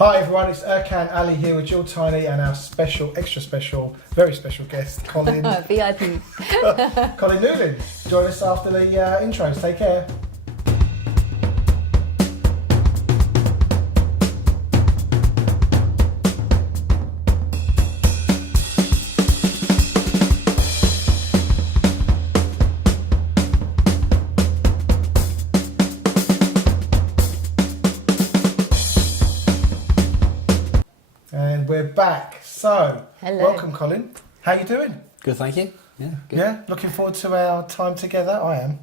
Hi everyone, it's Erkan Ali here with Gill, Tiney and our special, extra special, very special guest, Colin. VIP. Colin Newlyn. Join us after the intros. Take care. And we're back. So, Hello. welcome Colin. How you doing? Good, thank you. Yeah, good. Yeah, looking forward to our time together. I am.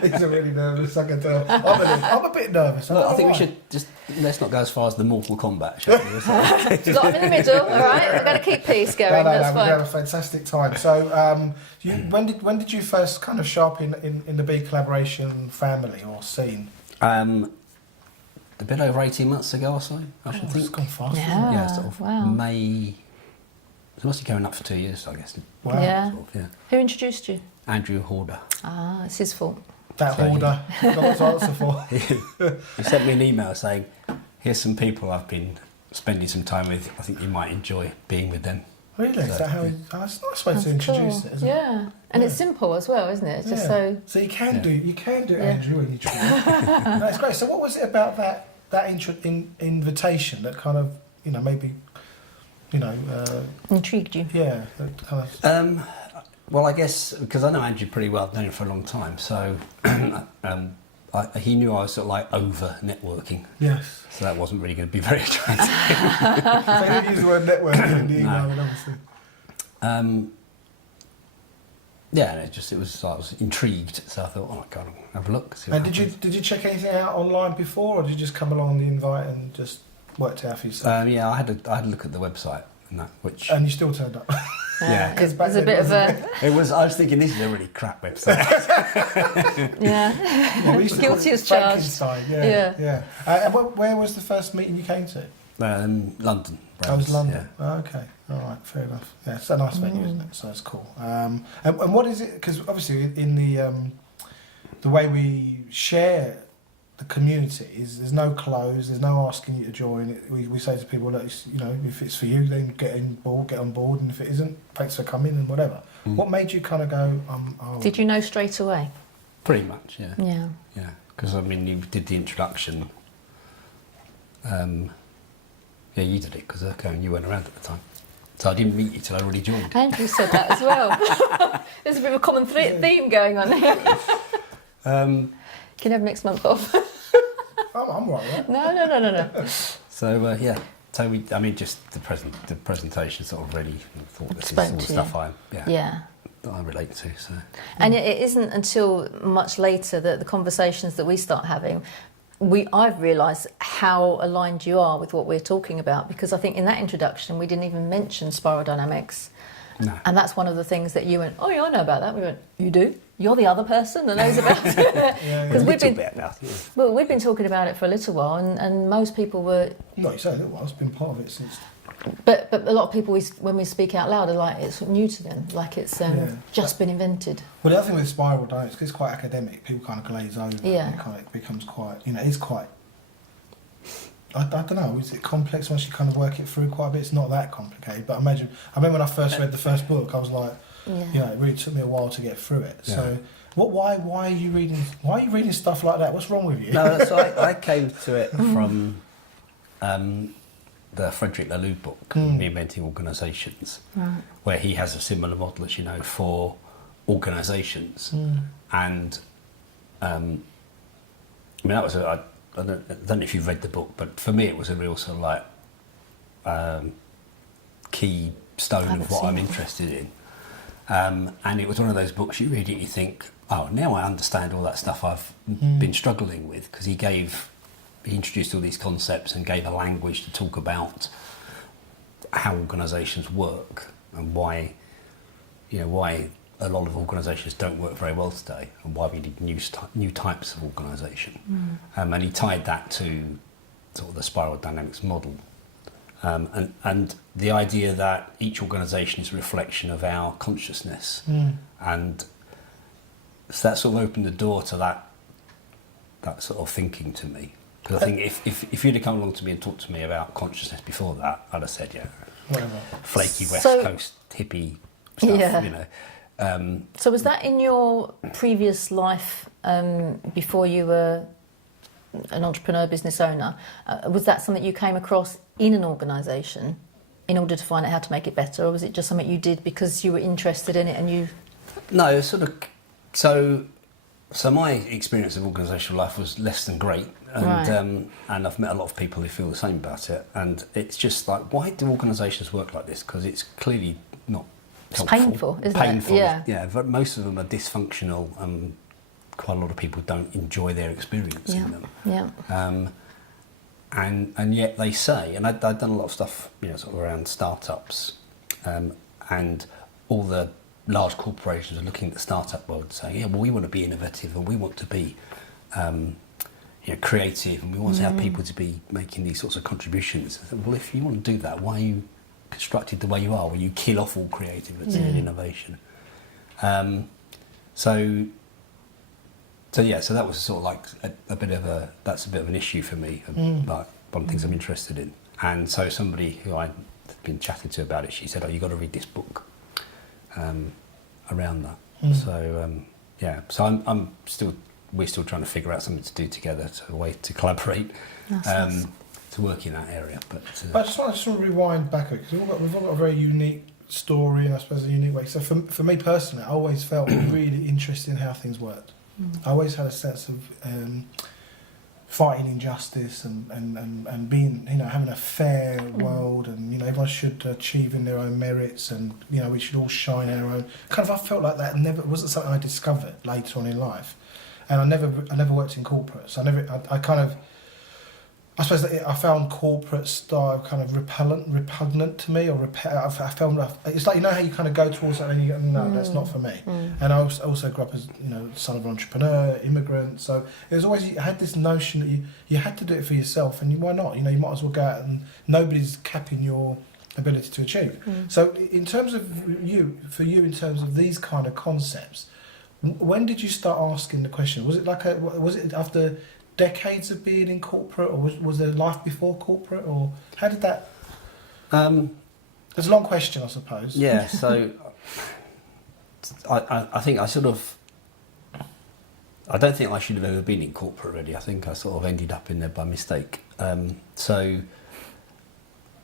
He's a really nervous, I can tell. I'm a bit nervous. Look, I don't think know we why. should just, let's not go as far as the Mortal Kombat, shall we? Got him in the middle, all right? We're going to keep peace going, No, that's we're fine. gonna have a fantastic time. So, when did you first kind of show up in the BeCollaboration family or scene? A bit over 18 months ago or so, I should It's think. gone fast. Yeah. Yeah, sort of wow. May. It must be going up for 2 years, I guess. Wow. Yeah. Sort of, yeah. Who introduced you? Andrew Horder. Ah, it's his fault. That So, order, not to answer for. He sent me an email saying, "Here's some people I've been spending some time with. I think you might enjoy being with them." Really? Is So, that how? yeah. That's a nice way to That's introduce cool. it, isn't it? Yeah. And it's Yeah. simple as well, isn't it? It's just Yeah. so... So you can Yeah. do it, Yeah. Andrew, when you try. That's great. So what was it about that invitation that kind of maybe Intrigued you. yeah that kind of Well, I guess because I know Andrew pretty well, I've known him for a long time, so he knew I was sort of like over networking, yes. so that wasn't really going to be very attractive. So you didn't use the word networking in the email, then obviously. Yeah, and I was intrigued, so I thought, oh my god, I'll have a look. See what And did you check anything out online before, or did you just come along the invite and just worked it out for yourself? Yeah, I had a look at the website and that, which And you still turned up. Yeah. Because There's a bit of a... it was. I was thinking this is a really crap website. Yeah. Yeah, we used to call Guilty it as charged. Frankenstein, Yeah. yeah. And where was the first meeting you came to? London. That was Rhodes, London. Oh, okay, all right, fair enough. Yeah, it's a nice venue, isn't it? So it's cool. And what is it? Because obviously, in the way we share the community is there's no close, there's no asking you to join. We say to people, look, if it's for you, then get on board, and if it isn't, thanks for coming and whatever. What made you kind of go? Did you know straight away? Pretty much, yeah. Yeah. Yeah, because I mean, you did the introduction. Yeah, you did it because Erkan, you weren't around at the time, so I didn't meet you till I already joined. Andrew said that as well. There's a bit of a common theme going on here. You can have next month off. I'm right, right? No. So yeah, so just the presentation sort of really thought this Spoke is all the to stuff you. that I relate to. So And it isn't until much later that the conversations that we start having, I've realised how aligned you are with what we're talking about, because I think in that introduction we didn't even mention spiral dynamics. no. And that's one of the things that you went, oh yeah, I know about that. We went, you do? You're the other person that knows about it. Because we've been talking about it for a little while, and most people were. No, you say it was. It's been part of it since. But a lot of people, when we speak out loud, are like it's new to them, like it's just been invented. Well, the other thing with spiral dynamics, because it's quite academic, people kind of glaze over. Yeah. It becomes quite, it's quite. I don't know. Is it complex once you kind of work it through quite a bit? It's not that complicated, but I remember when I first read the first book, I was like, it really took me a while to get through it. Yeah. So, why are you reading? Why are you reading stuff like that? What's wrong with you? No, so I came to it from the Frederick Laloux book, Reinventing Organisations, where he has a similar model, as you know, for organisations. And that was I don't know if you've read the book, but for me it was a real sort of like key stone of what I'm interested in. And it was one of those books you read it, you think, oh, now I understand all that stuff I've been struggling with, because he introduced all these concepts and gave a language to talk about how organisations work and why a lot of organisations don't work very well today, and why we need new types of organisation. And he tied that to sort of the spiral dynamics model. And the idea that each organisation is a reflection of our consciousness, and so that sort of opened the door to that sort of thinking to me, Because I think if you'd have come along to me and talked to me about consciousness before that, I'd have said, yeah, Whatever. flaky West So- Coast hippie stuff, Yeah. you know. So was that in your previous life before you were an entrepreneur, business owner? Was that something you came across in an organisation in order to find out how to make it better, or was it just something you did because you were interested in it and you? No, it's sort of so my experience of organisational life was less than great, and Right. and I've met a lot of people who feel the same about it, and it's just like, why do organisations work like this? Because it's clearly not It's helpful. painful, isn't Painful, it? yeah. But most of them are dysfunctional, and quite a lot of people don't enjoy their experience in them. Yeah. And yet they say, and I've done a lot of stuff, you know, sort of around startups, and all the large corporations are looking at the startup world saying, yeah, well, we want to be innovative and we want to be, you know, creative, and we want our people to be making these sorts of contributions. I said, well, if you want to do that, why are you constructed the way you are, where you kill off all creativity and innovation? So that was sort of like a bit of an issue for me, like one of the things I'm interested in. And so somebody who I'd been chatting to about it, she said, oh, you've got to read this book around that. So we're still trying to figure out something to do together, a way to collaborate, Nice. to work in that area. But But I just want to rewind back a bit, because we've all got a very unique story, and I suppose a unique way. So for me personally, I always felt really interested in how things worked. I always had a sense of fighting injustice and being, you know, having a fair world, and, you know, everyone should achieve in their own merits, and, you know, we should all shine in our own. Kind of, I felt like that never wasn't something I discovered later on in life, and I never worked in corporate, so I suppose that I found corporate style kind of repugnant to me, or I found it's like, you know how you kind of go towards that and you go, no, that's not for me. And I also grew up as, you know, son of an entrepreneur, immigrant, so it was always, you had this notion that you had to do it for yourself, and why not? You know, you might as well go out, and nobody's capping your ability to achieve. So in terms of for you, in terms of these kind of concepts, when did you start asking the question? Was it after decades of being in corporate, or was there life before corporate, or how did that? It's a long question, I suppose. yeah, so I think I don't think I should have ever been in corporate, really. I think I sort of ended up in there by mistake. When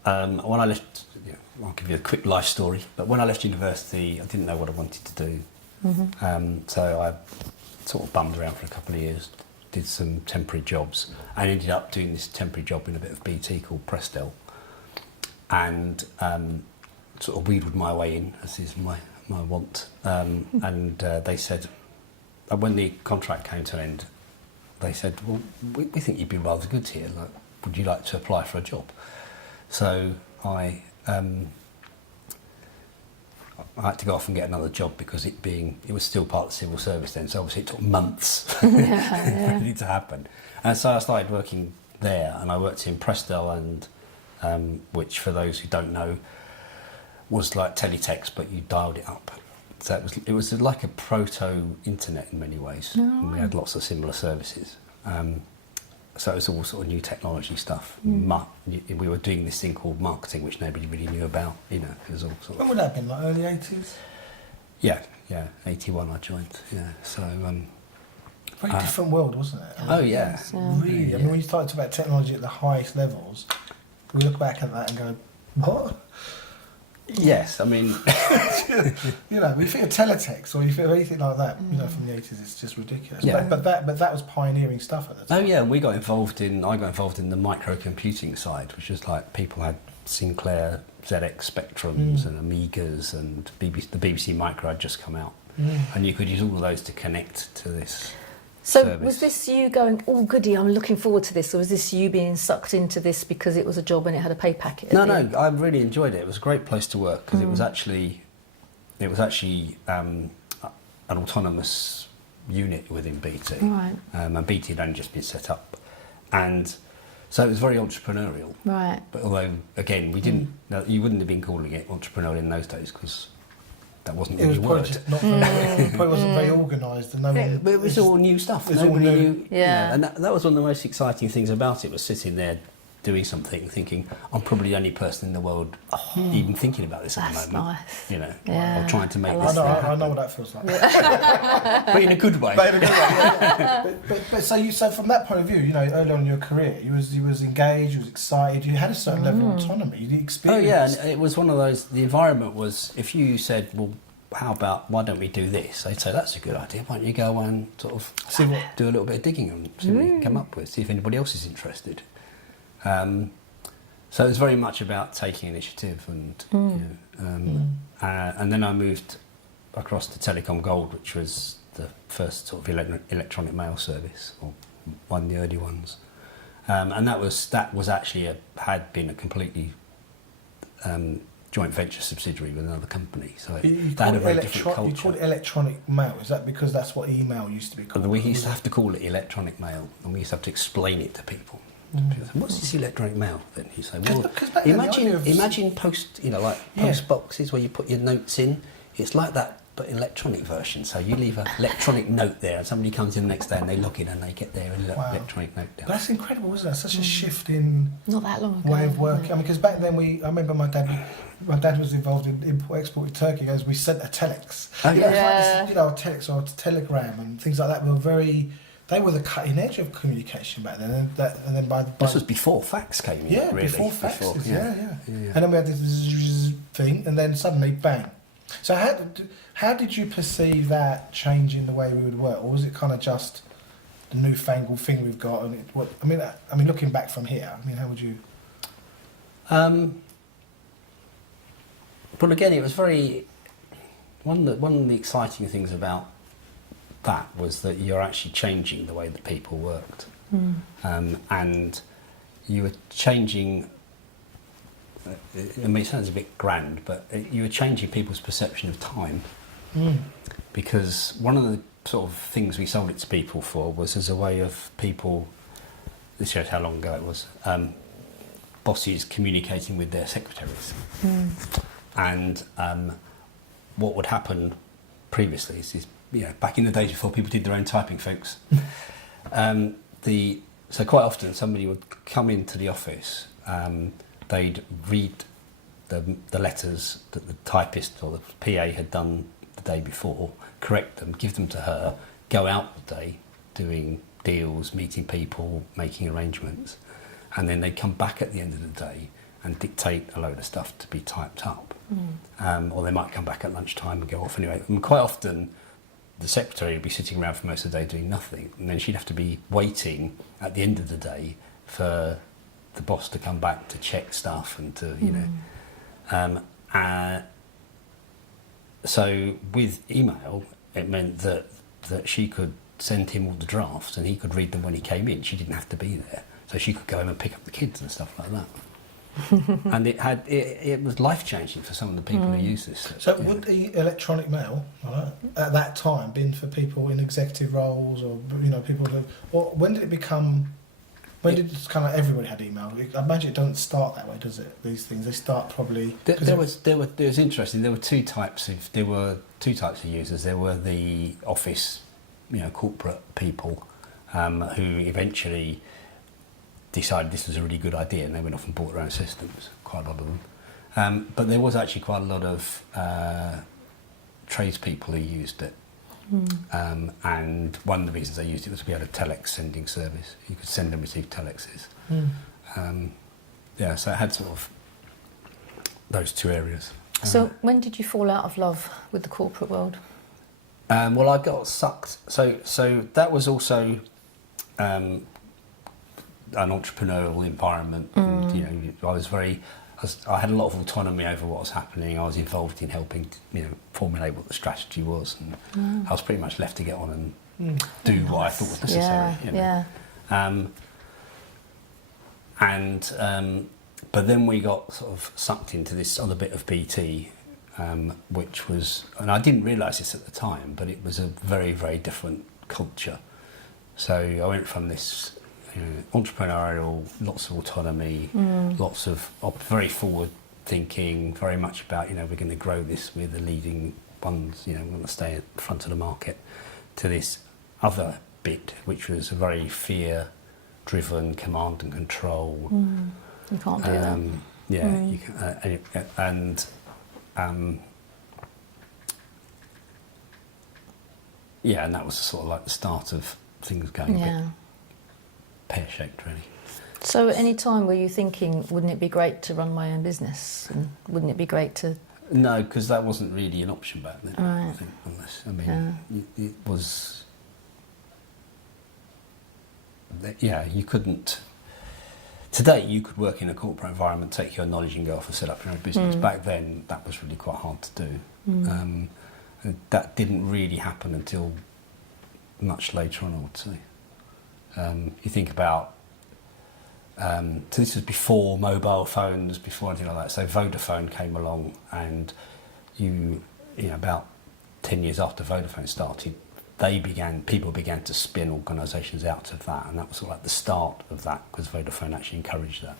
I left, I'll give you a quick life story, but when I left university, I didn't know what I wanted to do. So I sort of bummed around for a couple of years, did some temporary jobs, and ended up doing this temporary job in a bit of BT called Prestel, and sort of wheedled my way in, as is my want. And they said, when the contract came to an end, they said, well, we think you'd be rather good here. Like, would you like to apply for a job? So I had to go off and get another job, because it was still part of the civil service then, so obviously it took months for it to happen. And so I started working there, and I worked in Prestel, and which, for those who don't know, was like teletext, but you dialed it up. So it was like a proto-internet in many ways, and we had lots of similar services. So it was all sort of new technology stuff. We were doing this thing called marketing, which nobody really knew about. You know, it was all sort of. When would that have been? Like early 80s? Yeah, 81 I joined. Yeah, so. Very different world, wasn't it? Oh yeah. Really. I mean, when you start talking about technology at the highest levels, we look back at that and go, what? Yes, I mean. You know, when you think of teletext, or you think of anything like that, you know, from the 80s, it's just ridiculous. Yeah. But that was pioneering stuff at the time. Oh yeah, I got involved in the microcomputing side, which was like people had Sinclair ZX Spectrums and Amigas, and the BBC Micro had just come out, and you could use all of those to connect to this. So service. was this you going, oh goody, I'm looking forward to this, or was this you being sucked into this because it was a job and it had a pay packet? No, I really enjoyed it. It was a great place to work, because it was actually an autonomous unit within BT, Right. And BT had only just been set up, and so it was very entrepreneurial. Right. But although, again, we didn't, you wouldn't have been calling it entrepreneurial in those days, because that wasn't It really was a probably word. just not very, it probably wasn't very organised, and no one. But it was all new stuff. It was all Nobody new. knew. Yeah. And that was one of the most exciting things about it, was sitting there doing something, thinking, I'm probably the only person in the world even thinking about this at the That's moment. nice. You know, Yeah. or trying to make I this love thing I happen. know what that feels like. But in a good way. But, so from that point of view, you know, early on in your career, you was engaged, you was excited, you had a certain level of autonomy, you Oh experienced. yeah, and it was one of those. The environment was, if you said, "Well, how about why don't we do this?" They'd say, "That's a good idea. Why don't you go and sort of See what- do a little bit of digging and see what you can come up with, see if anybody else is interested." So it was very much about taking initiative, and and then I moved across to Telecom Gold, which was the first sort of electronic mail service, or one of the early ones. And that was actually had been a completely joint venture subsidiary with another company. So You they had a call very it different culture. You called it electronic mail. Is that because that's what email used to be called? We used to have to call it electronic mail, and we used to have to explain it to people. People say, "What's this electronic mail?" Then you say, "Well, Because back then the idea of- imagine post, like Yeah. post boxes where you put your notes in. It's like that, but electronic version. So you leave an electronic note there, and somebody comes in the next day and they log in and they get their Wow. electronic note down." That's incredible, isn't it? Such a shift in Not that long ago. way of working. I mean, because back then I remember my dad was involved in import-export with Turkey, as we sent a telex. Oh, You know, it's like yeah. this, you know, a telex or a telegram and things like that they were the cutting edge of communication back then. And then by This was before fax came in. yeah, really. before faxes, yeah. Yeah. And then we had this zzz thing, and then suddenly, bang. So how did you perceive that changing the way we would work, or was it kind of just the newfangled thing we've got? And I mean, looking back from here, I mean, how would you? But again, it was very one of the exciting things about that was that you're actually changing the way that people worked, and you were changing. I mean, it sounds a bit grand, but you were changing people's perception of time, because one of the sort of things we sold it to people for was as a way of people. This shows how long ago it was. Bosses communicating with their secretaries. And what would happen previously is back in the days before people did their own typing, folks. So quite often somebody would come into the office, they'd read the letters that the typist or the PA had done the day before, correct them, give them to her, go out the day doing deals, meeting people, making arrangements, and then they'd come back at the end of the day and dictate a load of stuff to be typed up. Or they might come back at lunchtime and go off anyway. And quite often the secretary would be sitting around for most of the day doing nothing, and then she'd have to be waiting at the end of the day for the boss to come back to check stuff and to, so with email, it meant that she could send him all the drafts and he could read them when he came in. She didn't have to be there. So she could go in and pick up the kids and stuff like that. And it was life-changing for some of the people who use this. So would the electronic mail at that time been for people in executive roles, or people who, or when did it become? When did it kind of everybody had email? I imagine it doesn't start that way, does it? These things, they start probably. There was interesting. There were two types of users. There were the office, corporate people who eventually decided this was a really good idea, and they went off and bought their own systems. Quite a lot of them, but there was actually quite a lot of tradespeople who used it. And one of the reasons they used it was we had a telex sending service. You could send and receive telexes. So it had sort of those two areas. So when did you fall out of love with the corporate world? Well, I got sucked. So that was also an entrepreneurial environment. And, I had a lot of autonomy over what was happening. I was involved in helping, formulate what the strategy was, and I was pretty much left to get on and do what I thought was necessary. But then we got sort of sucked into this other bit of BT, which was, and I didn't realise this at the time, but it was a very, very different culture. So I went from this entrepreneurial, lots of autonomy, lots of very forward thinking, very much about, we're going to grow this with a leading ones, you know, want to stay at the front of the market, to this other bit, which was a very fear-driven command and control. You can't do that. Yeah, you can, yeah, and that was sort of like the start of things going a bit pear-shaped, really. So at any time were you thinking, wouldn't it be great to run my own business? And wouldn't it be great to... No, because that wasn't really an option back then, Right. I think, unless, I mean, it was... Yeah, you couldn't... Today, you could work in a corporate environment, take your knowledge and go off and set up your own business. Back then, that was really quite hard to do. That didn't really happen until much later on, I would say. You think about... so this was before mobile phones, before anything like that. So Vodafone came along, and you know, about 10 years after Vodafone started, people began to spin organisations out of that, and that was sort of like the start of that, because Vodafone actually encouraged that.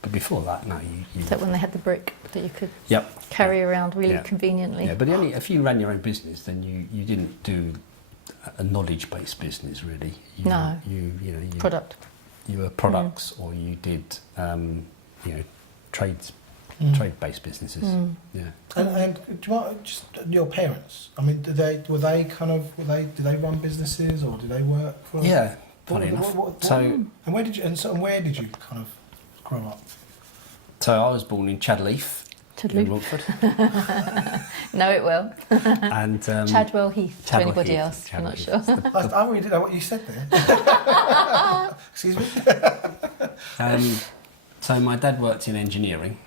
But before that, no, Is that when they had the brick that you could Yep. carry around really conveniently? Yeah, but if you ran your own business, then you didn't do a knowledge-based business, really. No. You Product. You were products, or you did, trade-based businesses. Yeah. And do you want just your parents? I mean, did they run businesses, or did they work for? Yeah, funny enough. And where did you kind of grow up? So I was born in Chadleaf, in Wiltford. Know it well. And Chadwell Heath, to anybody Heath, else, I'm not Chadwell sure. Heath. I really didn't know what you said there. Excuse me. So my dad worked in engineering.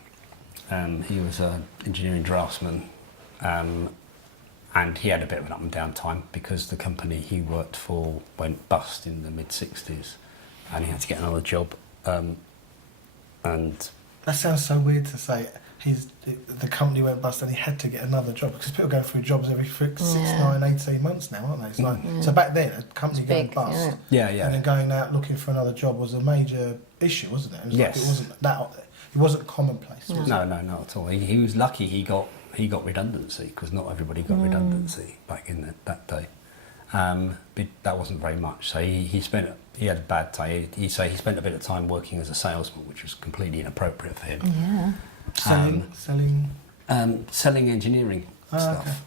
He was an engineering draftsman, and he had a bit of an up and down time because the company he worked for went bust in the mid-60s, and he had to get another job. And that sounds so weird to say. The company went bust and he had to get another job, because people go through jobs every 6, 9, 18 months now, aren't they? It's like, so back then, a company going bust and then going out looking for another job was a major issue, wasn't it? It was Yes. like, it wasn't commonplace. Was no, not at all. He was lucky he got redundancy, because not everybody got redundancy back in that day. But that wasn't very much. So he had a bad time. He spent a bit of time working as a salesman, which was completely inappropriate for him. Yeah. Selling Selling engineering stuff.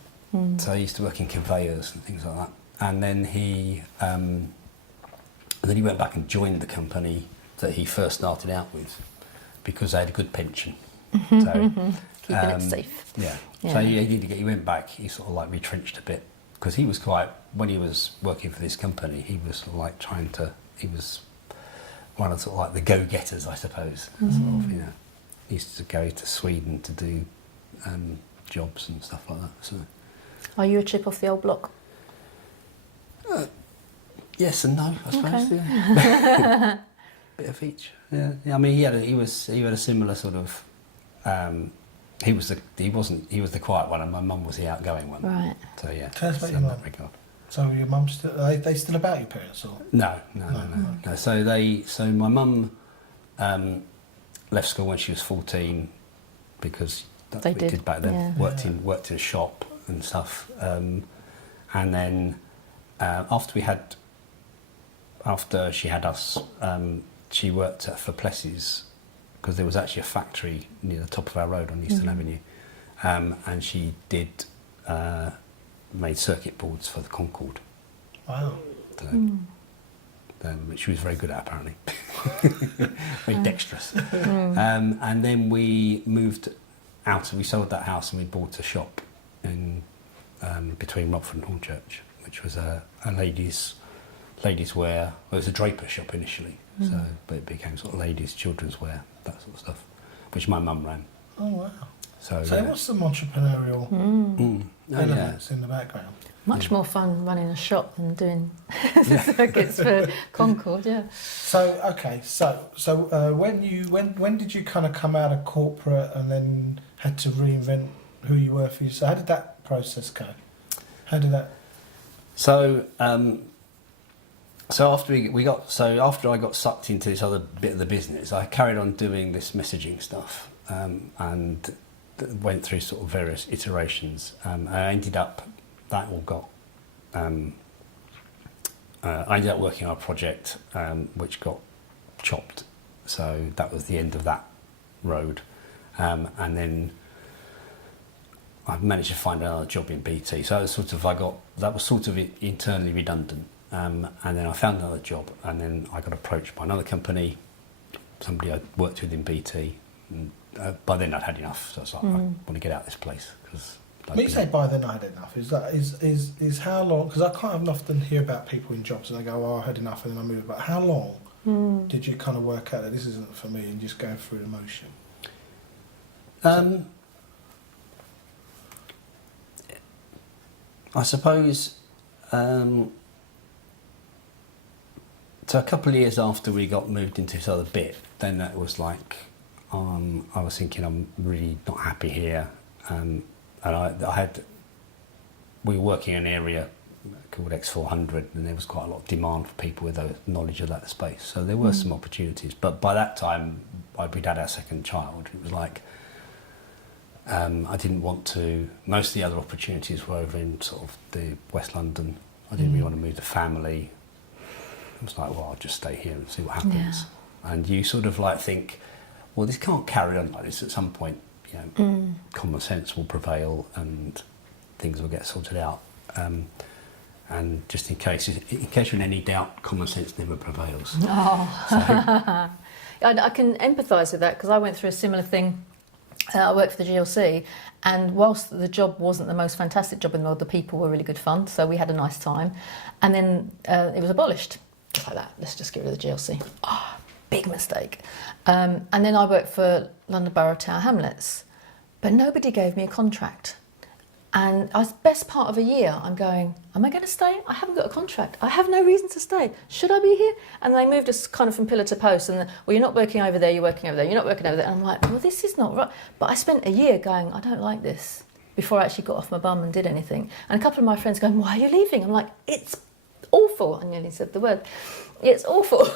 So he used to work in conveyors and things like that. And then he went back and joined the company that he first started out with, because they had a good pension. So Keeping it safe. Yeah. So he went back. He sort of like retrenched a bit, because he was when he was working for this company, he was sort of like he was one of sort of like the go-getters, I suppose. Sort of, you know. He used to go to Sweden to do jobs and stuff like that. So, Are you a chip off the old block? yes and no, I suppose. Okay. Yeah. Bit of each. Yeah. I mean, he had a similar sort of. He was the quiet one, and my mum was the outgoing one. Right. So yeah. Tell us about your mum. So your mum's still? Are they still about, your parents, or? No. So my mum left school when she was 14, because that's what we did back then. Yeah. Worked in a shop and stuff, and then after she had us, she worked for Plessy's, because there was actually a factory near the top of our road on Eastern Avenue, and she did made circuit boards for the Concorde. Wow. So, which she was very good at, apparently. Very dexterous. And then we moved out, and we sold that house, and we bought a shop in between Romford and Hornchurch, which was a ladies' wear. Well, it was a draper shop initially, but it became sort of ladies' children's wear, that sort of stuff, which my mum ran. Oh wow. So there was some entrepreneurial elements in the background. Much more fun running a shop than doing circuits for Concord, So okay, when did you kind of come out of corporate and then had to reinvent who you were for yourself? How did that process go? How did that? So after I got sucked into this other bit of the business, I carried on doing this messaging stuff, and went through sort of various iterations. I ended up I ended up working on a project which got chopped, so that was the end of that road. And then I managed to find another job in BT. So that was sort of internally redundant. And then I found another job, and then I got approached by another company, somebody I'd worked with in BT. And, by then I'd had enough, so I was like, I want to get out of this place. When you say by then I had enough, is how long? Because I quite often hear about people in jobs and they go, "Oh, I had enough," and then I move. But how long did you kind of work out that this isn't for me and just go through the motion? I suppose. So a couple of years after we got moved into this other bit, then that was like, I was thinking I'm really not happy here. And we were working in an area called X400, and there was quite a lot of demand for people with a knowledge of that space. So there were some opportunities, but by that time we'd had our second child. It was like I didn't want to. Most of the other opportunities were over in sort of the West London. I didn't really want to move the family. I was like, well, I'll just stay here and see what happens. Yeah. And you sort of like think, well, this can't carry on like this. At some point, you know, common sense will prevail and things will get sorted out. And just in case you're in any doubt, common sense never prevails. Oh. So, I can empathise with that because I went through a similar thing. I worked for the GLC, and whilst the job wasn't the most fantastic job in the world, the people were really good fun, so we had a nice time. And then it was abolished. Just like that, let's just get rid of the GLC. Oh, big mistake. And then I worked for London Borough Tower Hamlets, but nobody gave me a contract. And I was best part of a year, I'm going, am I going to stay? I haven't got a contract. I have no reason to stay. Should I be here? And they moved us kind of from pillar to post. And, well, you're not working over there, you're working over there, you're not working over there. And I'm like, well, this is not right. But I spent a year going, I don't like this, before I actually got off my bum and did anything. And a couple of my friends going, why are you leaving? I'm like, it's awful. I nearly said the word. It's awful.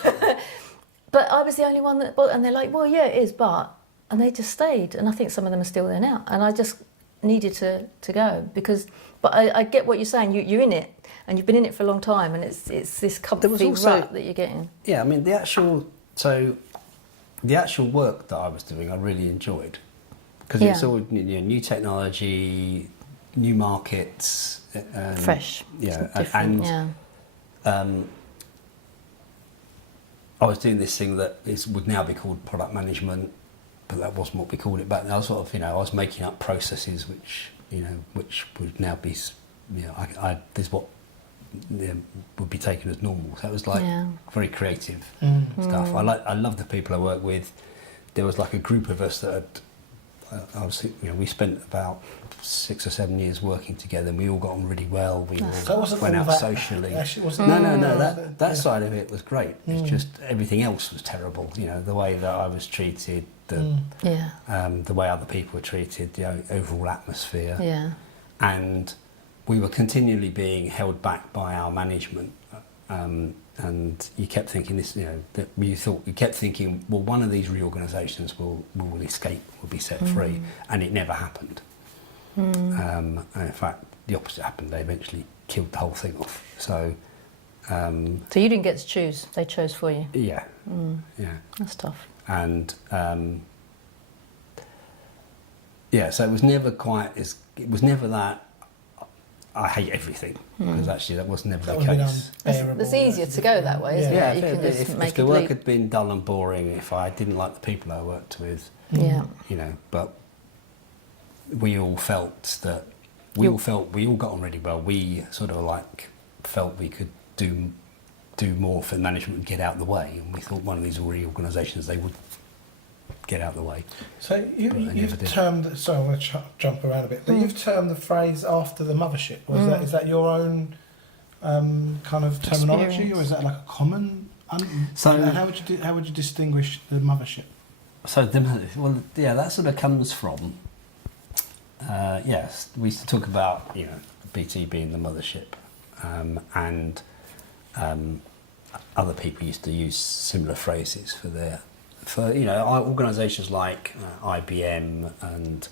But I was the only one that, and they're like, well, yeah, it is, but. And they just stayed. And I think some of them are still there now. And I just needed to go because, but I get what you're saying. You're in it, and you've been in it for a long time, and it's this comfy rut that you're getting. Yeah, I mean the actual work that I was doing, I really enjoyed because it's all new technology, new markets, fresh, and I was doing this thing that would now be called product management. But that wasn't what we called it back then. I was sort of, I was making up processes which would now be, there's what would be taken as normal. So it was like very creative stuff. I love the people I work with. There was like a group of us that we spent about 6 or 7 years working together, and we all got on really well. We all went out socially. No. That side of it was great. It's just everything else was terrible. The way that I was treated, the way other people were treated, the overall atmosphere. Yeah. And we were continually being held back by our management. And you kept thinking this, you kept thinking, well, one of these reorganisations will escape, will be set free, and it never happened. And in fact, the opposite happened. They eventually killed the whole thing off. So you didn't get to choose; they chose for you. Yeah, yeah. That's tough. And so it was never that. I hate everything because actually that was never the case. It's easier to go that way, isn't it? You can just make if the work had been dull and boring, if I didn't like the people I worked with, but we all felt that we all got on really well. We sort of like felt we could do more for management and get out of the way, and we thought one of these reorganisations they would get out of the way. So you've termed, sorry, I'm going to jump around a bit, but you've termed the phrase after the mothership. Is that your own kind of terminology, or is that like a common? How would you distinguish the mothership? So that sort of comes from. Yes, we used to talk about BT being the mothership, and other people used to use similar phrases for organisations like IBM and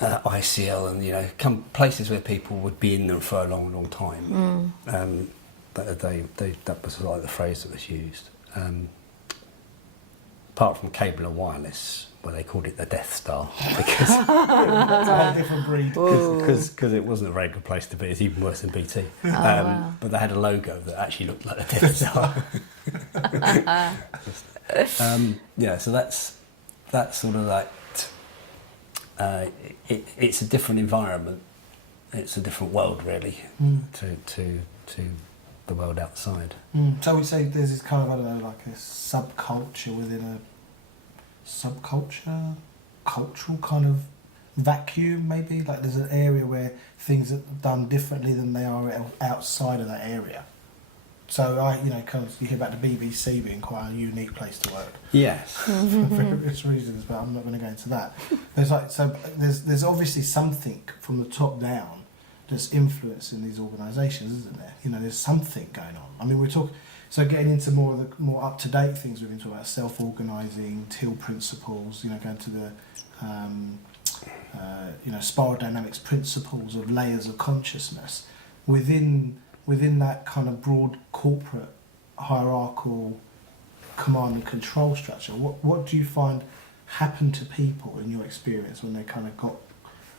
ICL, and places where people would be in them for a long, long time. That was like the phrase that was used. Apart from cable and wireless, where they called it the Death Star, because That's a whole different breed. because it wasn't a very good place to be. It's even worse than BT. Wow. But they had a logo that actually looked like the Death Star. So that's sort of like it's a different environment. It's a different world, really, to the world outside. So we say there's this kind of, I don't know, like a subculture within a subculture, cultural kind of vacuum, maybe. Like there's an area where things are done differently than they are outside of that area. So kind of you hear about the BBC being quite a unique place to work. Yes. For various reasons, but I'm not going to go into that. There's obviously something from the top down that's influencing these organisations, isn't there? There's something going on. I mean, we're talking. So getting into more of the more up-to-date things, we've been talking about self-organising, Till principles. Going to the spiral dynamics principles of layers of consciousness within that kind of broad corporate hierarchical command and control structure. What do you find happened to people in your experience when they kind of got?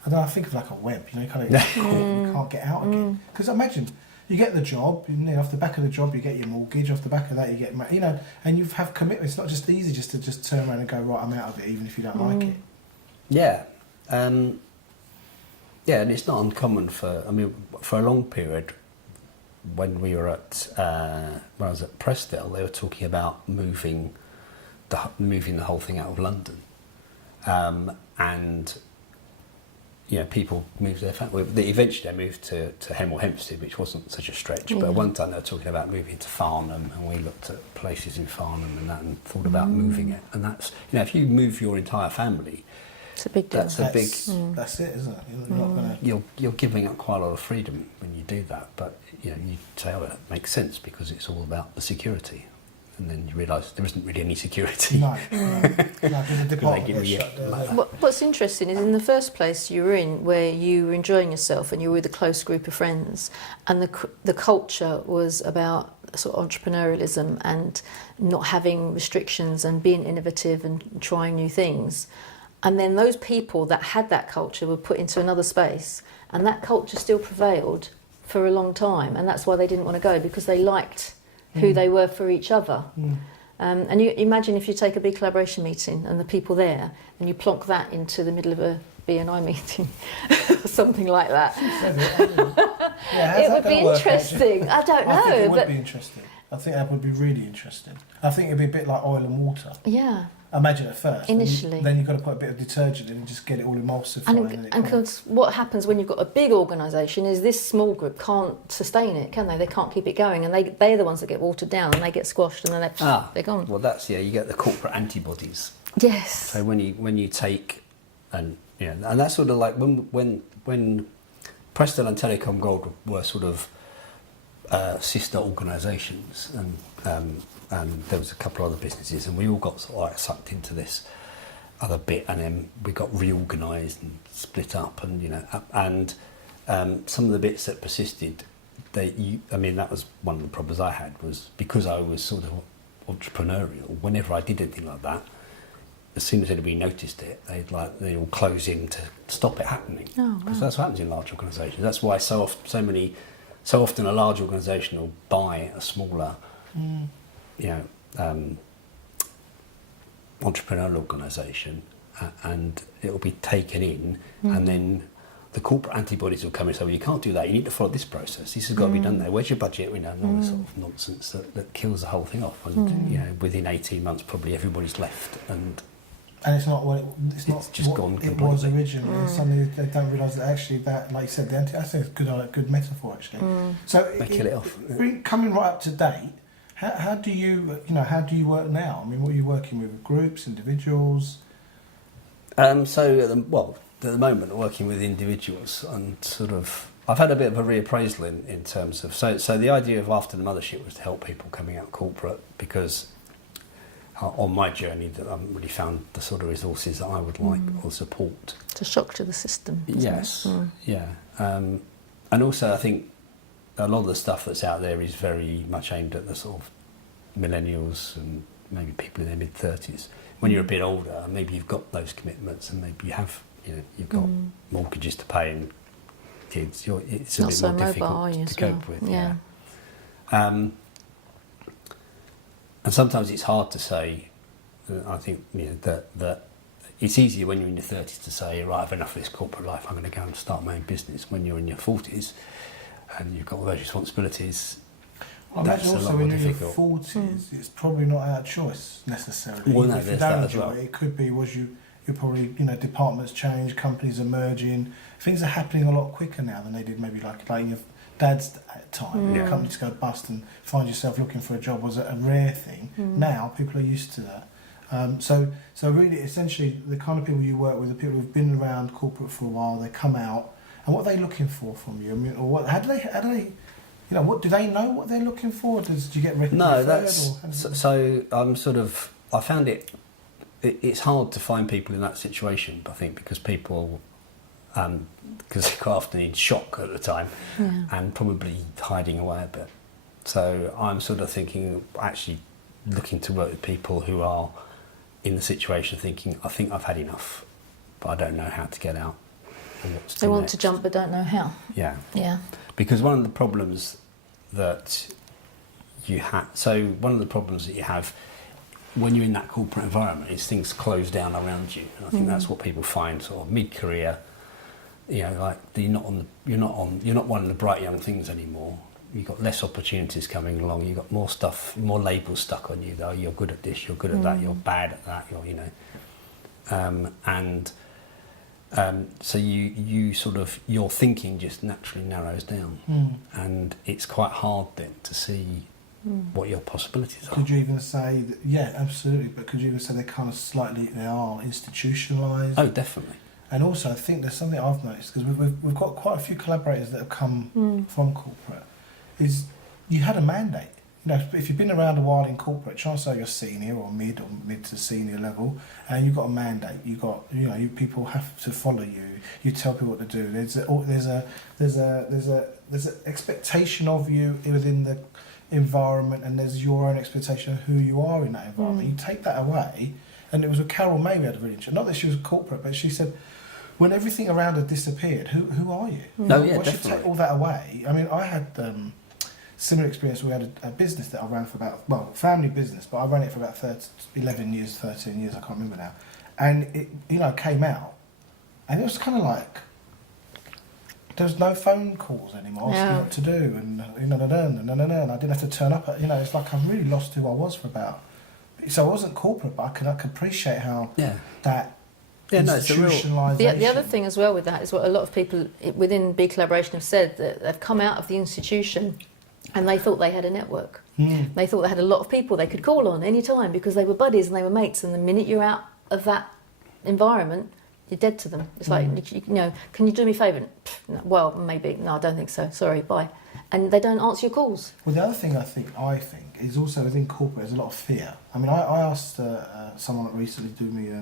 I don't know, I think of like a web. Kind of get caught, you can't get out again. Because imagine. You get the job, off the back of the job you get your mortgage, off the back of that you get, and you have commitment. It's not just easy just to turn around and go, right, I'm out of it, even if you don't like it. Yeah. And it's not uncommon for a long period when we were when I was at Prevail, they were talking about moving the whole thing out of London. And people moved their family. Eventually they moved to Hemel Hempstead, which wasn't such a stretch. But at one time they were talking about moving to Farnham, and we looked at places in Farnham and that, and thought about moving it. And that's if you move your entire family, it's a big deal. That's it, isn't it? You're not gonna. You're giving up quite a lot of freedom when you do that. But you say, oh, that makes sense because it's all about the security. And then you realise there isn't really any security. No, because the department shut down. What's interesting is in the first place you were in, where you were enjoying yourself and you were with a close group of friends, and the culture was about sort of entrepreneurialism and not having restrictions and being innovative and trying new things. And then those people that had that culture were put into another space, and that culture still prevailed for a long time, and that's why they didn't want to go, because they liked who they were for each other. And you imagine if you take a BeCollaboration meeting and the people there, and you plonk that into the middle of a BNI meeting, or something like that. It would be interesting. I don't know. I think it would be interesting. I think that would be really interesting. I think it'd be a bit like oil and water. Yeah. Imagine at first. Initially. Then you've got to put a bit of detergent in and just get it all emulsified. And because what happens when you've got a big organisation is this small group can't sustain it, can they? They can't keep it going, and they're the ones that get watered down, and they get squashed, and then they're gone. Well, you get the corporate antibodies. Yes. So when you take, and that's sort of like when Prestel and Telecom Gold were sort of sister organisations, and there was a couple of other businesses, and we all got sort of like sucked into this other bit, and then we got reorganised and split up, and some of the bits that persisted, that was one of the problems I had, was because I was sort of entrepreneurial. Whenever I did anything like that, as soon as anybody noticed it, they'd all close in to stop it happening. Because that's what happens in large organisations. That's why so often a large organisation will buy a smaller. Entrepreneurial organisation, and it will be taken in, and then the corporate antibodies will come and say, well, you can't do that, you need to follow this process, this has got to be done there, where's your budget, all this sort of nonsense that kills the whole thing off, and within 18 months probably everybody's left, and it's not what it's not just what gone it completely. was originally. Suddenly they don't realise that actually that, like you said, I think it's a good metaphor actually. So they kill it off. Coming right up to date, how do you work now? I mean, what are you working with? Groups, individuals? At the moment, I'm working with individuals, and sort of, I've had a bit of a reappraisal in terms of, so the idea of after the Mothership was to help people coming out corporate, because on my journey that I haven't really found the sort of resources that I would like or support. It's a shock to the system. Yes, yeah. And also I think a lot of the stuff that's out there is very much aimed at the sort of millennials and maybe people in their mid-30s. When you're a bit older, maybe you've got those commitments and maybe you have, you've got mortgages to pay and kids. It's a Not bit so more mobile, difficult to cope with. Yeah. And sometimes it's hard to say. I think that it's easier when you're in your 30s to say, right, I've enough of this corporate life. I'm going to go and start my own business. When you're in your 40s and you've got all those responsibilities, that's a also lot more when you're in your difficult. 40s, it's probably not our choice necessarily. Well, no, if you there's don't that as enjoy well. it could be you're probably departments change, companies are merging, things are happening a lot quicker now than they did maybe like in your dad's time. Your companies go bust and find yourself looking for a job was a rare thing. Now people are used to that. So really, essentially, the kind of people you work with, the people who've been around corporate for a while, they come out, and what are they looking for from you? I mean, or what? How do they? What do they know what they're looking for? Do you get referred? No, that's so. I'm sort of. I found it's hard to find people in that situation. I think because people, because they're quite often in shock at the time, and probably hiding away a bit. So I'm sort of thinking, actually, looking to work with people who are in the situation, thinking, I think I've had enough, but I don't know how to get out. They want to jump but don't know how. Yeah. Yeah. Because one of the problems that you have, one of the problems that you have when you're in that corporate environment is things close down around you. And I think that's what people find sort of mid-career. Like you're not one of the bright young things anymore. You've got less opportunities coming along. You've got more stuff, more labels stuck on you. Though you're good at this, you're good at that, you're bad at that. So you sort of your thinking just naturally narrows down, and it's quite hard then to see what your possibilities are. Could you even say that, yeah, absolutely, but could you even say they are institutionalised? Oh, definitely. And also, I think there's something I've noticed, because we've got quite a few collaborators that have come from corporate, is you had a mandate. If you've been around a while in corporate, chances are you're senior or mid to senior level, and you've got a mandate. You people have to follow you. You tell people what to do. There's an expectation of you within the environment, and there's your own expectation of who you are in that environment. You take that away, and it was with Carol May we had a really interesting. Not that she was corporate, but she said, when everything around her disappeared, who are you? No, yeah, Once you definitely. take all that away, I mean, I had similar experience. We had a business that I ran for family business, but I ran it for about 13 years, I can't remember now. And it, came out, and it was kind of like, there was no phone calls anymore asking what to do, and and I didn't have to turn up. It's like I've really lost who I was for about. So I wasn't corporate, but I can appreciate how that institutionalisation. The other thing as well with that is what a lot of people within BeCollaboration have said, that they've come out of the institution and they thought they had a network. They thought they had a lot of people they could call on any time because they were buddies and they were mates, and the minute you're out of that environment, you're dead to them. It's like, can you do me a favour? No, well, maybe. No, I don't think so. Sorry, bye. And they don't answer your calls. Well, the other thing I think is also within corporate, there's a lot of fear. I mean, I asked someone that recently do me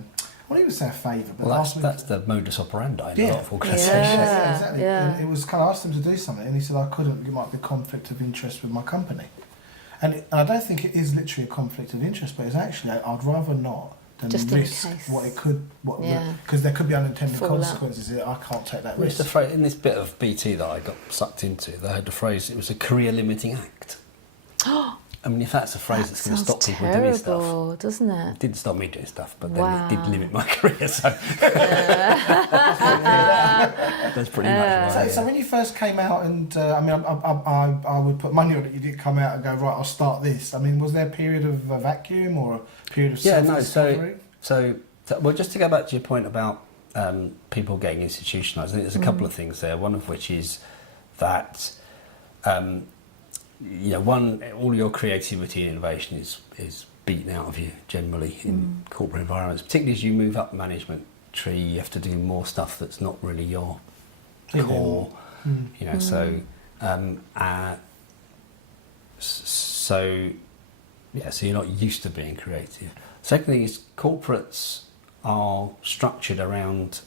I won't even say a favour, but that's the modus operandi in a lot of organisations. Yeah, exactly. Yeah. And it was kind of asked him to do something, and he said I couldn't. It might be a conflict of interest with my company, and I don't think it is literally a conflict of interest, but it's actually I'd rather not than Just in risk case. what it could, because there could be unintended Fallout. consequences. I can't take that Well, risk. it's the phrase, in this bit of BT that I got sucked into, they had the phrase, it was a career limiting act. I mean, if that's a phrase that's going to stop people doing stuff. Terrible, doesn't it? It didn't stop me doing stuff, but then it did limit my career, so. That's pretty much why. So when you first came out, and I would put money on it, you didn't come out and go, right, I'll start this. I mean, was there a period of a vacuum or a period of self-discovery? Well, just to go back to your point about people getting institutionalised, I think there's a couple of things there, one of which is that all your creativity and innovation is beaten out of you generally in corporate environments, particularly as you move up the management tree. You have to do more stuff that's not really your core, so so you're not used to being creative. Second thing is corporates are structured around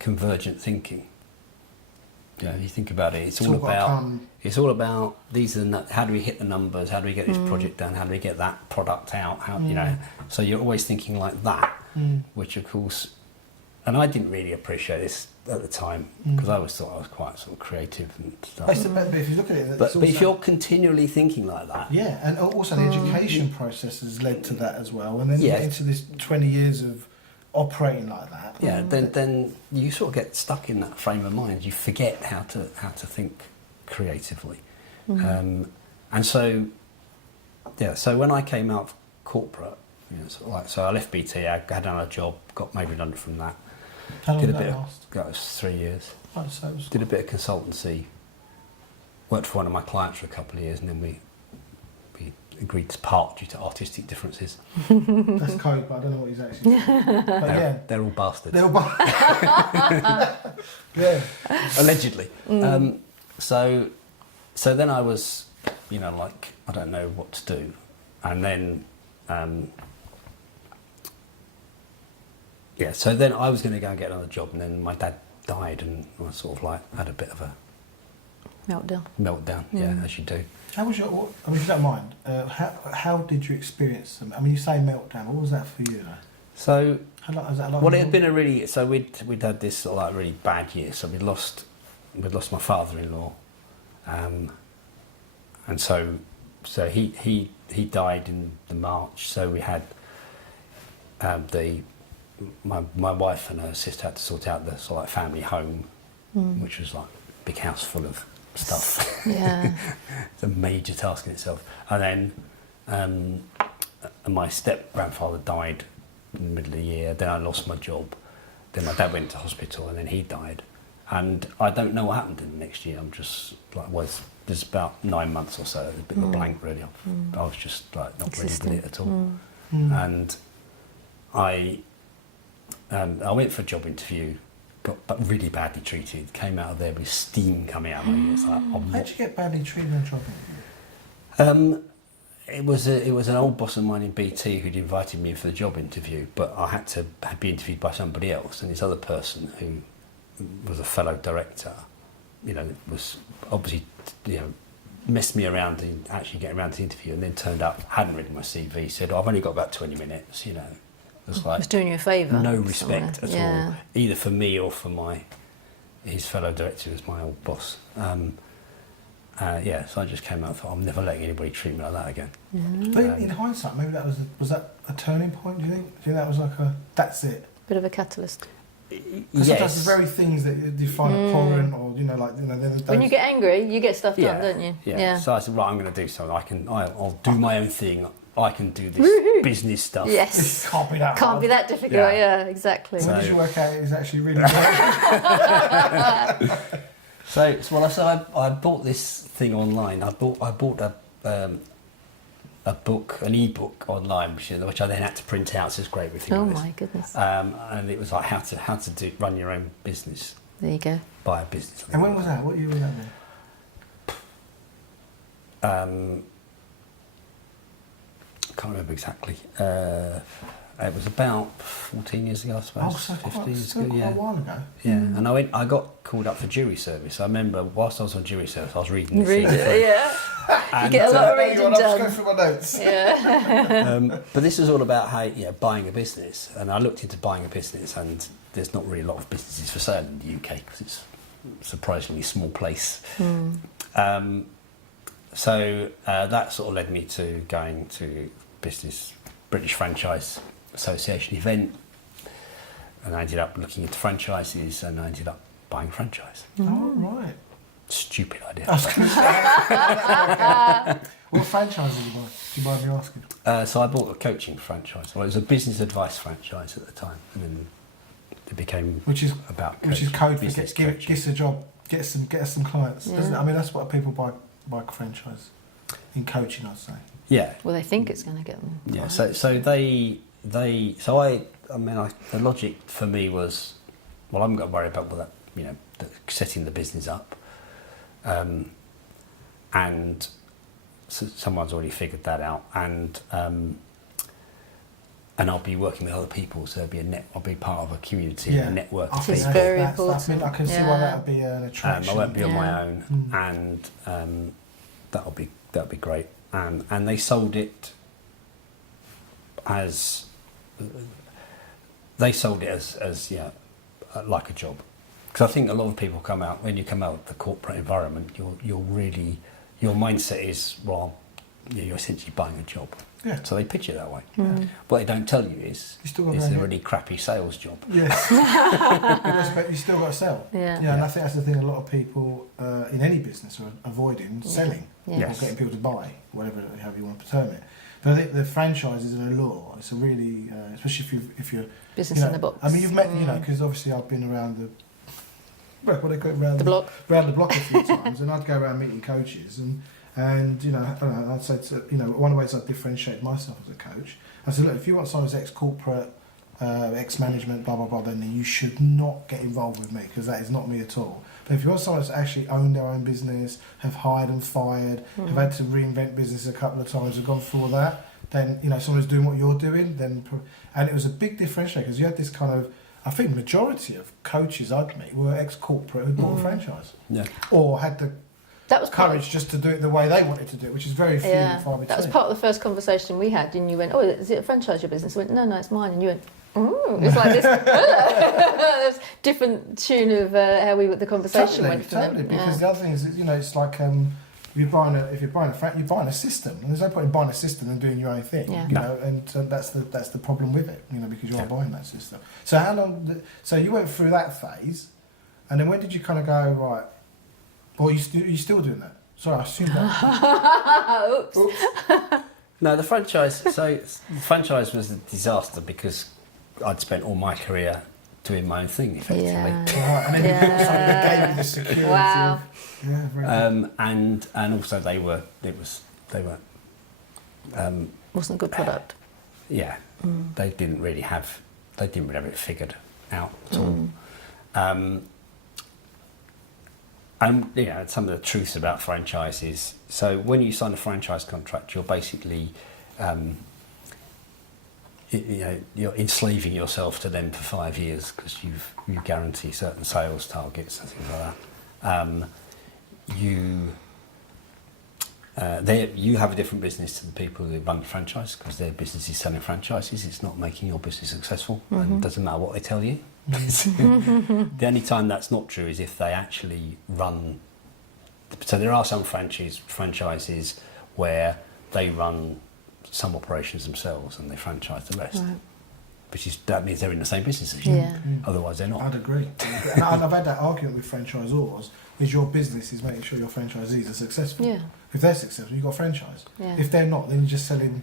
convergent thinking. You know, you think about it, it's all about these are how do we hit the numbers, how do we get this project done, how do we get that product out, how you know. So you're always thinking like that, which of course, and I didn't really appreciate this at the time because I always thought I was quite sort of creative and stuff. But if you look at it, But if you're continually thinking like that, yeah, and also the education process has led to that as well, and then you Yeah. get into this 20 years of operating like that. yeah, then you sort of get stuck in that frame of mind. You forget how to think creatively, and so yeah. So when I came out of corporate, you know, sort of like, so I left BT. I had another job, got made redundant from that. How long Did a did bit that of, last? that was 3 years. Oh, so it was Did a bit of consultancy. Worked for one of my clients for a couple of years, and then we agreed to part due to artistic differences. That's code, but I don't know what he's actually saying. But yeah, They're all bastards. they're all yeah. Allegedly. So then I was, you know, like, I don't know what to do. And then, so then I was going to go and get another job, and then my dad died, and I sort of like had a bit of a meltdown, as you do. How was your? I mean, if you don't mind, how did you experience them? I mean, you say meltdown. What was that for you? Though? So, Was that like well, it had been a really, so we'd had this sort of like really bad year. So we'd lost my father-in-law, and so he died in the March. So we had my wife and her sister had to sort out the sort of like family home, which was like a big house full of stuff. Yeah. It's a major task in itself. And then my step-grandfather died in the middle of the year. Then I lost my job. Then my dad went to hospital, and then he died. And I don't know what happened in the next year. I'm just like, there's about 9 months or so. It was a bit of a blank, really. I was just like not really with it at all. And I went for a job interview, got really badly treated, came out of there with steam coming out of my ears. Like, How did you get badly treated in a job interview? It was an old boss of mine in BT who'd invited me for the job interview, but I had to be interviewed by somebody else, and this other person who was a fellow director, you know, was obviously, you know, messed me around in actually getting around to the interview, and then turned up, hadn't read my CV, said, I've only got about 20 minutes, you know. It was like, was doing you a favour. no respect at Yeah. all, either for me or for his fellow director, who was my old boss. So I just came out and thought, I'm never letting anybody treat me like that again. But in hindsight, maybe that was that a turning point? Do you think? Do you think that was like that's it? Bit of a catalyst. Because sometimes the very things that you find abhorrent, or you know, like you know, When you get angry, you get stuff done, don't you? Yeah. So I said, right, I'm going to do something. I'll do my own thing. I can do this business stuff. Yes. It can't be that. Can't be that difficult. Yeah, exactly. When did you work out it was actually really hard? So I bought this thing online. I bought a book, an e-book online, which I then had to print out. So it's great with things. Oh like this. my goodness. And it was like how to run your own business. There you go. Buy a business. And when was that? What year was that then? I can't remember exactly. It was about 14 years ago, I suppose. Oh, so 15 years quite ago, a while ago. Yeah, and I got called up for jury service. I remember whilst I was on jury service, I was reading this Read thing. it, yeah. And, You get a lot of Hang reading on, I'm just done. going through my notes. Yeah. but this was all about how buying a business, and I looked into buying a business, and there's not really a lot of businesses for sale in the UK because it's a surprisingly small place. So that sort of led me to going to British Franchise Association event, and I ended up looking into franchises, and I ended up buying a franchise. Oh, right. Stupid idea. I was going to say. What franchise did you buy? Do you mind me asking? So I bought a coaching franchise. Well, it was a business advice franchise at the time, and then it became about coaching, which is code for business get coaching. us a job, get us some clients. Isn't it? I mean, that's what people buy a franchise in coaching, I'd say. Yeah. Well, they think it's going to get them. Yeah. Right. So the logic for me was, well, I'm going to worry about that, setting the business up, and so someone's already figured that out, and and I'll be working with other people, so I'll be part of a community Yeah. and a network I of think It's people. very I important. can see why that would be an attraction. I won't be on my Yeah. own, Mm. and that'll be great. And they sold it as yeah, like a job. Because I think a lot of people when you come out of the corporate environment, your mindset is, well, you're essentially buying a job. Yeah. So they pitch it that way. Mm. What they don't tell you is You still got it's to a go really crappy sales job. Yes. But you still got to sell. Yeah. And I think that's the thing a lot of people in any business are avoiding, selling. Yeah. Or Yes. getting people to buy, however you want to term it. But I think the franchise is an allure. It's a really, especially if you're Business in the box. I mean, you've met, because obviously I've been around what they call it, around The block. around the block a few times, and I'd go around meeting coaches, and I don't know, I'd say one of the ways I differentiate myself as a coach, I said, look, if you want someone who's ex-corporate, ex-management, blah blah blah, then you should not get involved with me, because that is not me at all. But if you want someone that's actually owned their own business, have hired and fired, have had to reinvent business a couple of times, have gone through all that, then someone who's doing what you're doing, and it was a big differentiator, because you had this kind of, I think the majority of coaches I'd meet were ex-corporate who bought a franchise, or had the That was courage just to do it the way they wanted to do it, which is very few and far between. That was part of the first conversation we had, and you went, "Oh, is it a franchise your business?" I went, "No, it's mine." And you went, "It's like this." There's different tune of how the conversation went from totally. them. Because the other thing is, it's like if you're buying you're buying a system, and there's no point in buying a system and doing your own thing, Yeah. and that's the problem with it, because you are buying that system. So how long? So you went through that phase, and then when did you kind of go right? Or you still doing that? Sorry, I assumed that. Oops. No, the franchise. So the franchise was a disaster because I'd spent all my career doing my own thing, effectively. Yeah. Right, and then you built something that gave you the security. Wow. Yeah, very good. And also they were Wasn't a good product. yeah, they didn't really have it figured out at all. And some of the truths about franchises. So when you sign a franchise contract, you're basically you're enslaving yourself to them for 5 years because you guarantee certain sales targets and things like that. You have a different business to the people who run the franchise because their business is selling franchises. It's not making your business successful, and it doesn't matter what they tell you. The only time that's not true is if they actually run. So there are some franchises where they run some operations themselves and they franchise the rest. Right. That means they're in the same business as you. Yeah. Otherwise, they're not. I'd agree. And I've had that argument with franchisors. Is your business is making sure your franchisees are successful. Yeah. If they're successful, you've got a franchise. Yeah. If they're not, then you're just selling.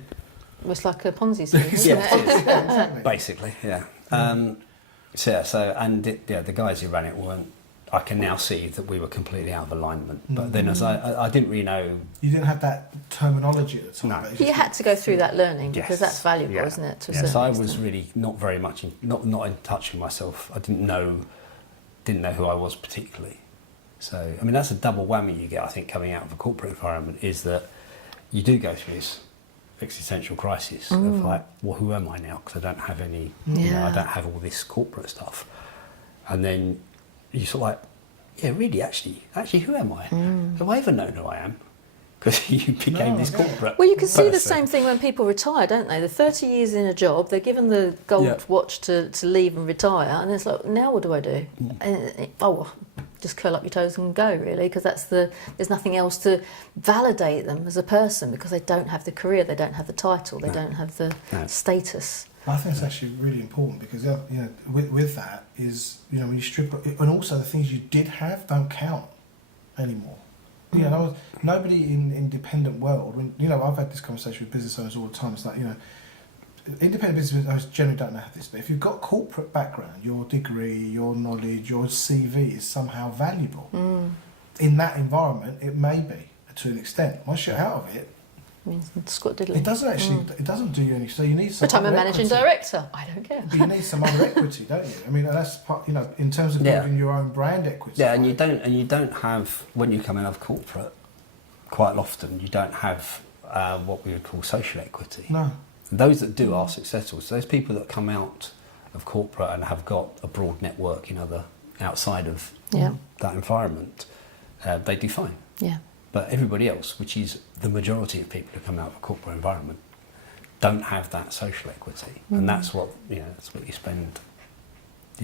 It's like a Ponzi scheme, isn't Yeah, it? it is. Yeah, exactly. Basically, yeah. The guys who ran it weren't. I can now see that we were completely out of alignment. But then, as I didn't really know. You didn't have that terminology at the time. No. but it's You just- had to go through that learning because Yes. that's valuable, Yeah. isn't it? To a Yes, certain I was extent. really not very much not in touch with myself. I didn't know who I was particularly. So I mean that's a double whammy you get. I think coming out of a corporate environment is that you do go through this existential crisis of like, well, who am I now? Because I don't have any. Yeah. I don't have all this corporate stuff. And then you sort of like, yeah, really, actually, who am I? Have I ever known who I am? Because you became this corporate. Well, you can see the person. same thing when people retire, don't they? They're 30 years in a job, they're given the gold Yeah. watch to leave and retire, and it's like, now what do I do? And, just curl up your toes and go, really, because there's nothing else to validate them as a person because they don't have the career, they don't have the title, they don't have the status. I think it's actually really important because with that is when you strip it, and also the things you did have don't count anymore. Nobody in independent world. When I've had this conversation with business owners all the time. It's like independent business owners generally don't have this, but if you've got corporate background, your degree, your knowledge, your CV is somehow valuable. In that environment, it may be to an extent. Once you're out of it, I mean, squat diddly. it doesn't actually. It doesn't do you any. So you need some. But I'm a other managing equity. director. I don't care. You need some other equity, don't you? I mean, that's part. In terms of building your own brand equity. Yeah, and you don't have when you come out of corporate. Quite often, you don't have what we would call social equity. No. those that do are successful. So those people that come out of corporate and have got a broad network in other outside of that environment, they do fine. Yeah. But everybody else, which is the majority of people who come out of a corporate environment, don't have that social equity, and that's what that's what you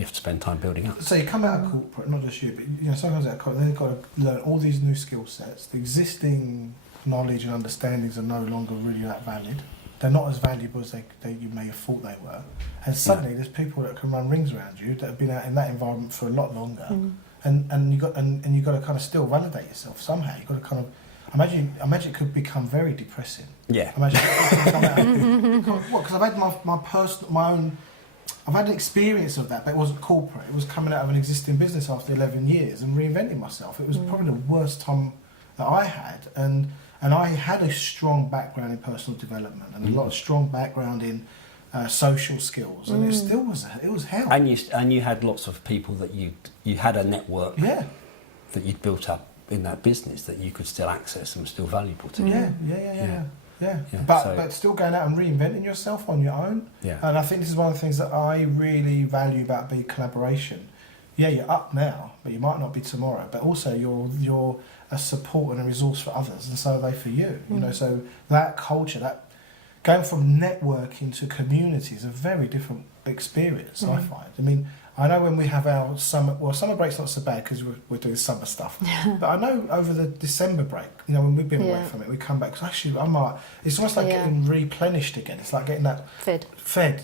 have to spend time building up. So you come out of corporate, not just you, but sometimes out of corporate, then you've got to learn all these new skill sets. The existing knowledge and understandings are no longer really that valid. They're not as valuable as you may have thought they were. And suddenly there's people that can run rings around you that have been out in that environment for a lot longer. And you've got to kind of still validate yourself somehow. You've got to kind of imagine it could become very depressing. Yeah. Imagine because I've had my own. I've had an experience of that, but it wasn't corporate. It was coming out of an existing business after 11 years and reinventing myself. It was probably the worst time that I had, and I had a strong background in personal development and a lot of strong background in social skills, and it still was hell. And you had lots of people that you had a network that you'd built up in that business that you could still access and was still valuable to you. Yeah. But still going out and reinventing yourself on your own. Yeah. And I think this is one of the things that I really value about BeCollaboration. Yeah, you're up now, but you might not be tomorrow. But also you're a support and a resource for others, and so are they for you. So that culture, that going from networking to community is a very different experience, I find. I mean, I know when we have our summer break's not so bad because we're doing summer stuff, but I know over the December break, when we've been away from it, we come back, because actually it's almost like getting replenished again. It's like getting that fed,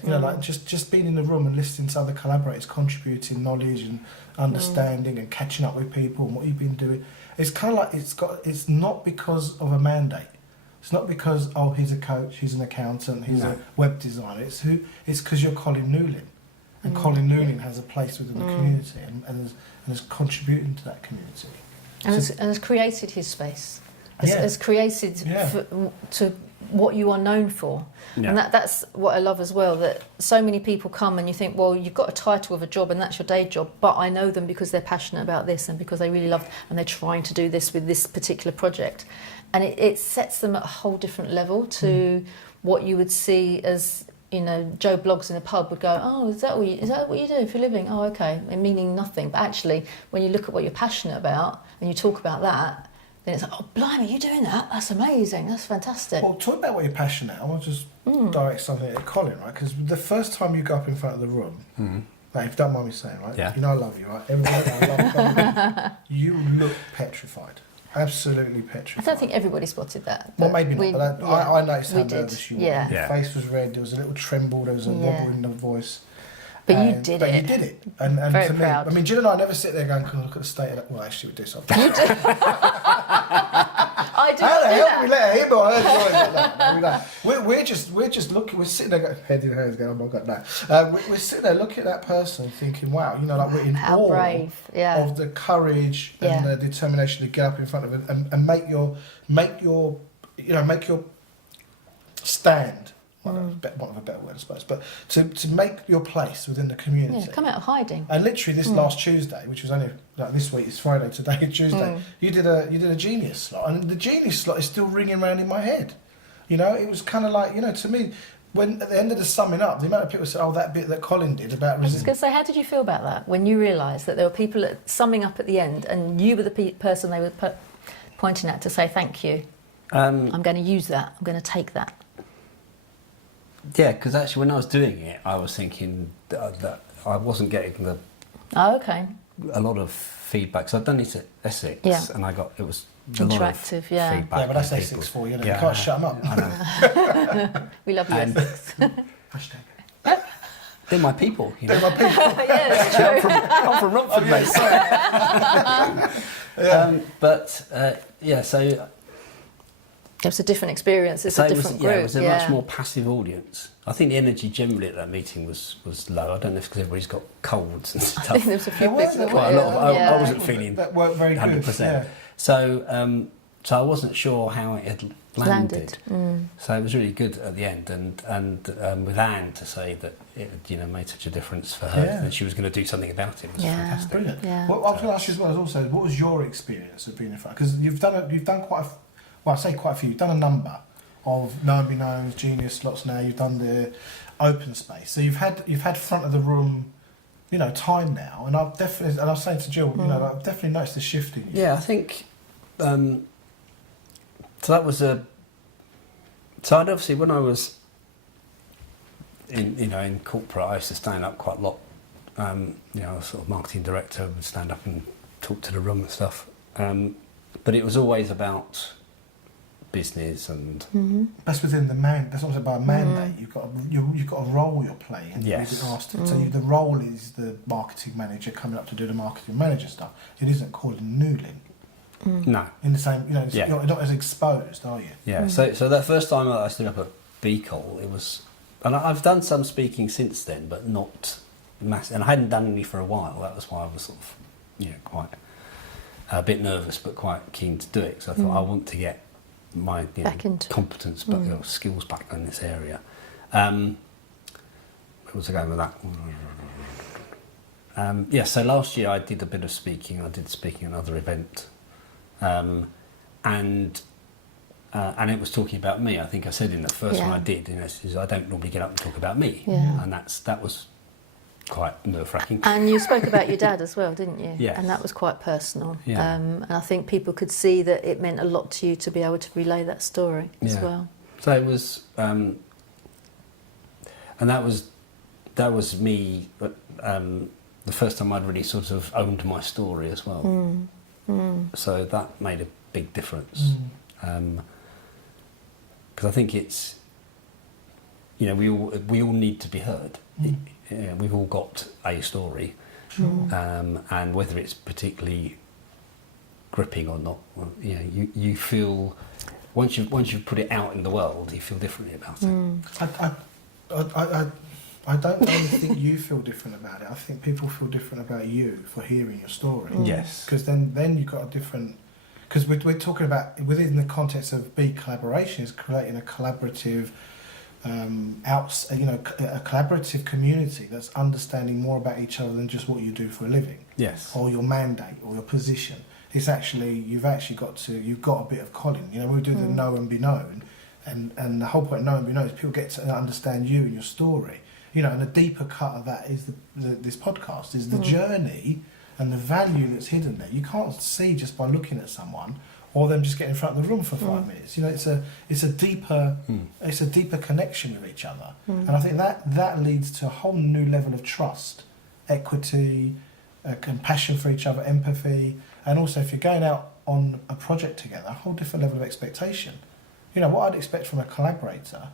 like just being in the room and listening to other collaborators contributing knowledge and understanding and catching up with people and what you've been doing. It's kind of like it's not because of a mandate. It's not because he's a coach, he's an accountant, he's a web designer. It's because you're Colin Newlyn. And Colin Newlyn has a place within the community and is contributing to that community. And has created his space. Has created to what you are known for. Yeah. And that's what I love as well, that so many people come and you think, well, you've got a title of a job and that's your day job, but I know them because they're passionate about this and because they really love and they're trying to do this with this particular project. And it sets them at a whole different level to what you would see as... Joe Bloggs in a pub would go, oh, is that what you do for a living? Oh, okay, meaning nothing. But actually, when you look at what you're passionate about and you talk about that, then it's like, oh, blimey, you're doing that? That's amazing. That's fantastic. Well, talk about what you're passionate. I want to just direct something at Colin, right? Because the first time you go up in front of the room, like, if you don't mind me saying, right? Yeah. I love you, right? Everybody, I love you. You look petrified. Absolutely petrified. I don't think everybody spotted that. Well, maybe not, but I noticed how nervous you were. Yeah. Your face was red, there was a little tremble, there was a wobble in the voice. But you did it. You did it. And very to me, proud. I mean, Gill and I never sit there going, look at the state of that. Well, actually, we do something. You do. I do How not the do hell that. we let her hear about we're just looking, we're sitting there, head in hands going, oh my God, no. We're sitting there looking at that person thinking, wow, like we're in how awe brave. of the courage and the determination to get up in front of it and make your stand. Want of a better word, I suppose, but to make your place within the community. Yeah, come out of hiding. And literally this last Tuesday, which was only like this week, it's Friday today, Tuesday. You did a genius slot, and the genius slot is still ringing around in my head. It was kind of like to me, when at the end of the summing up, the amount of people said, "Oh, that bit that Colin did about." I was just going to say, how did you feel about that when you realised that there were people summing up at the end, and you were the person they were pointing at to say thank you? I'm going to use that. I'm going to take that. Yeah, because actually when I was doing it, I was thinking that I wasn't getting a lot of feedback. So I'd done it at Essex, and it was a lot of feedback. Yeah, but that's Essex for you. You can't shut them up. I know. We love you, Essex. Hashtag. They're my people. They're my people. Yeah, it's true. I'm from Rockford, mate. So. It was a different experience. It's a different group. It was a much more passive audience. I think the energy generally at that meeting was low. I don't know if it's because everybody's got colds and stuff. I think there was a few people. Quite a lot of. I wasn't feeling that weren't very 100%. Good. Yeah. So I wasn't sure how it had landed. So it was really good at the end, and with Anne to say that it had, made such a difference for her that she was going to do something about it was fantastic. Brilliant. Yeah. What I was going to ask you as well is also, what was your experience of being in front? Because you've done quite a few. You've done a number of known be knowns, genius slots. Now you've done the open space, so you've had front of the room, time now. And I've definitely, and I was saying to Gill, I've definitely noticed the shift in you. Yeah, I think. So that was a. So I'd obviously, when I was in corporate, I used to stand up quite a lot. I was sort of marketing director, would stand up and talk to the room and stuff. But it was always about business and. That's within that's also about a mandate. You've got a role you're playing. Yes. You've been asked to, so the role is the marketing manager coming up to do the marketing manager stuff. It isn't Colin Newlyn. No. In the same, you're not as exposed, are you? Yeah. So that first time I stood up at BeColl, it was, and I've done some speaking since then, but not massive. And I hadn't done any for a while. That was why I was sort of, quite a bit nervous, but quite keen to do it. So I thought I want to get my competence, but skills back in this area. Where was I going with that? So last year I did a bit of speaking. I did speaking at another event, and it was talking about me. I think I said in the first one I did, I don't normally get up and talk about me, and that was quite nerve-wracking. And you spoke about your dad as well, didn't you? Yes. And that was quite personal. Yeah. And I think people could see that it meant a lot to you to be able to relay that story as well. So it was, and that was me. The first time I'd really sort of owned my story as well. So that made a big difference. Because I think it's, we all need to be heard. We've all got a story, and whether it's particularly gripping or not, you feel once you've put it out in the world, you feel differently about it. I don't only think you feel different about it. I think people feel different about you for hearing your story. Yes, because then you've got a different. Because we're talking about within the context of BeCollaboration is creating a collaborative. A collaborative community that's understanding more about each other than just what you do for a living, or your mandate or your position. It's actually you've got a bit of Colin. We do the know and be known, and the whole point of know and be known is people get to understand you and your story. And the deeper cut of that is this podcast is the journey and the value that's hidden there. You can't see just by looking at someone. Or them just getting in front of the room for 5 minutes. It's a deeper connection with each other, and I think that leads to a whole new level of trust, equity, compassion for each other, empathy, and also if you're going out on a project together, a whole different level of expectation. What I'd expect from a collaborator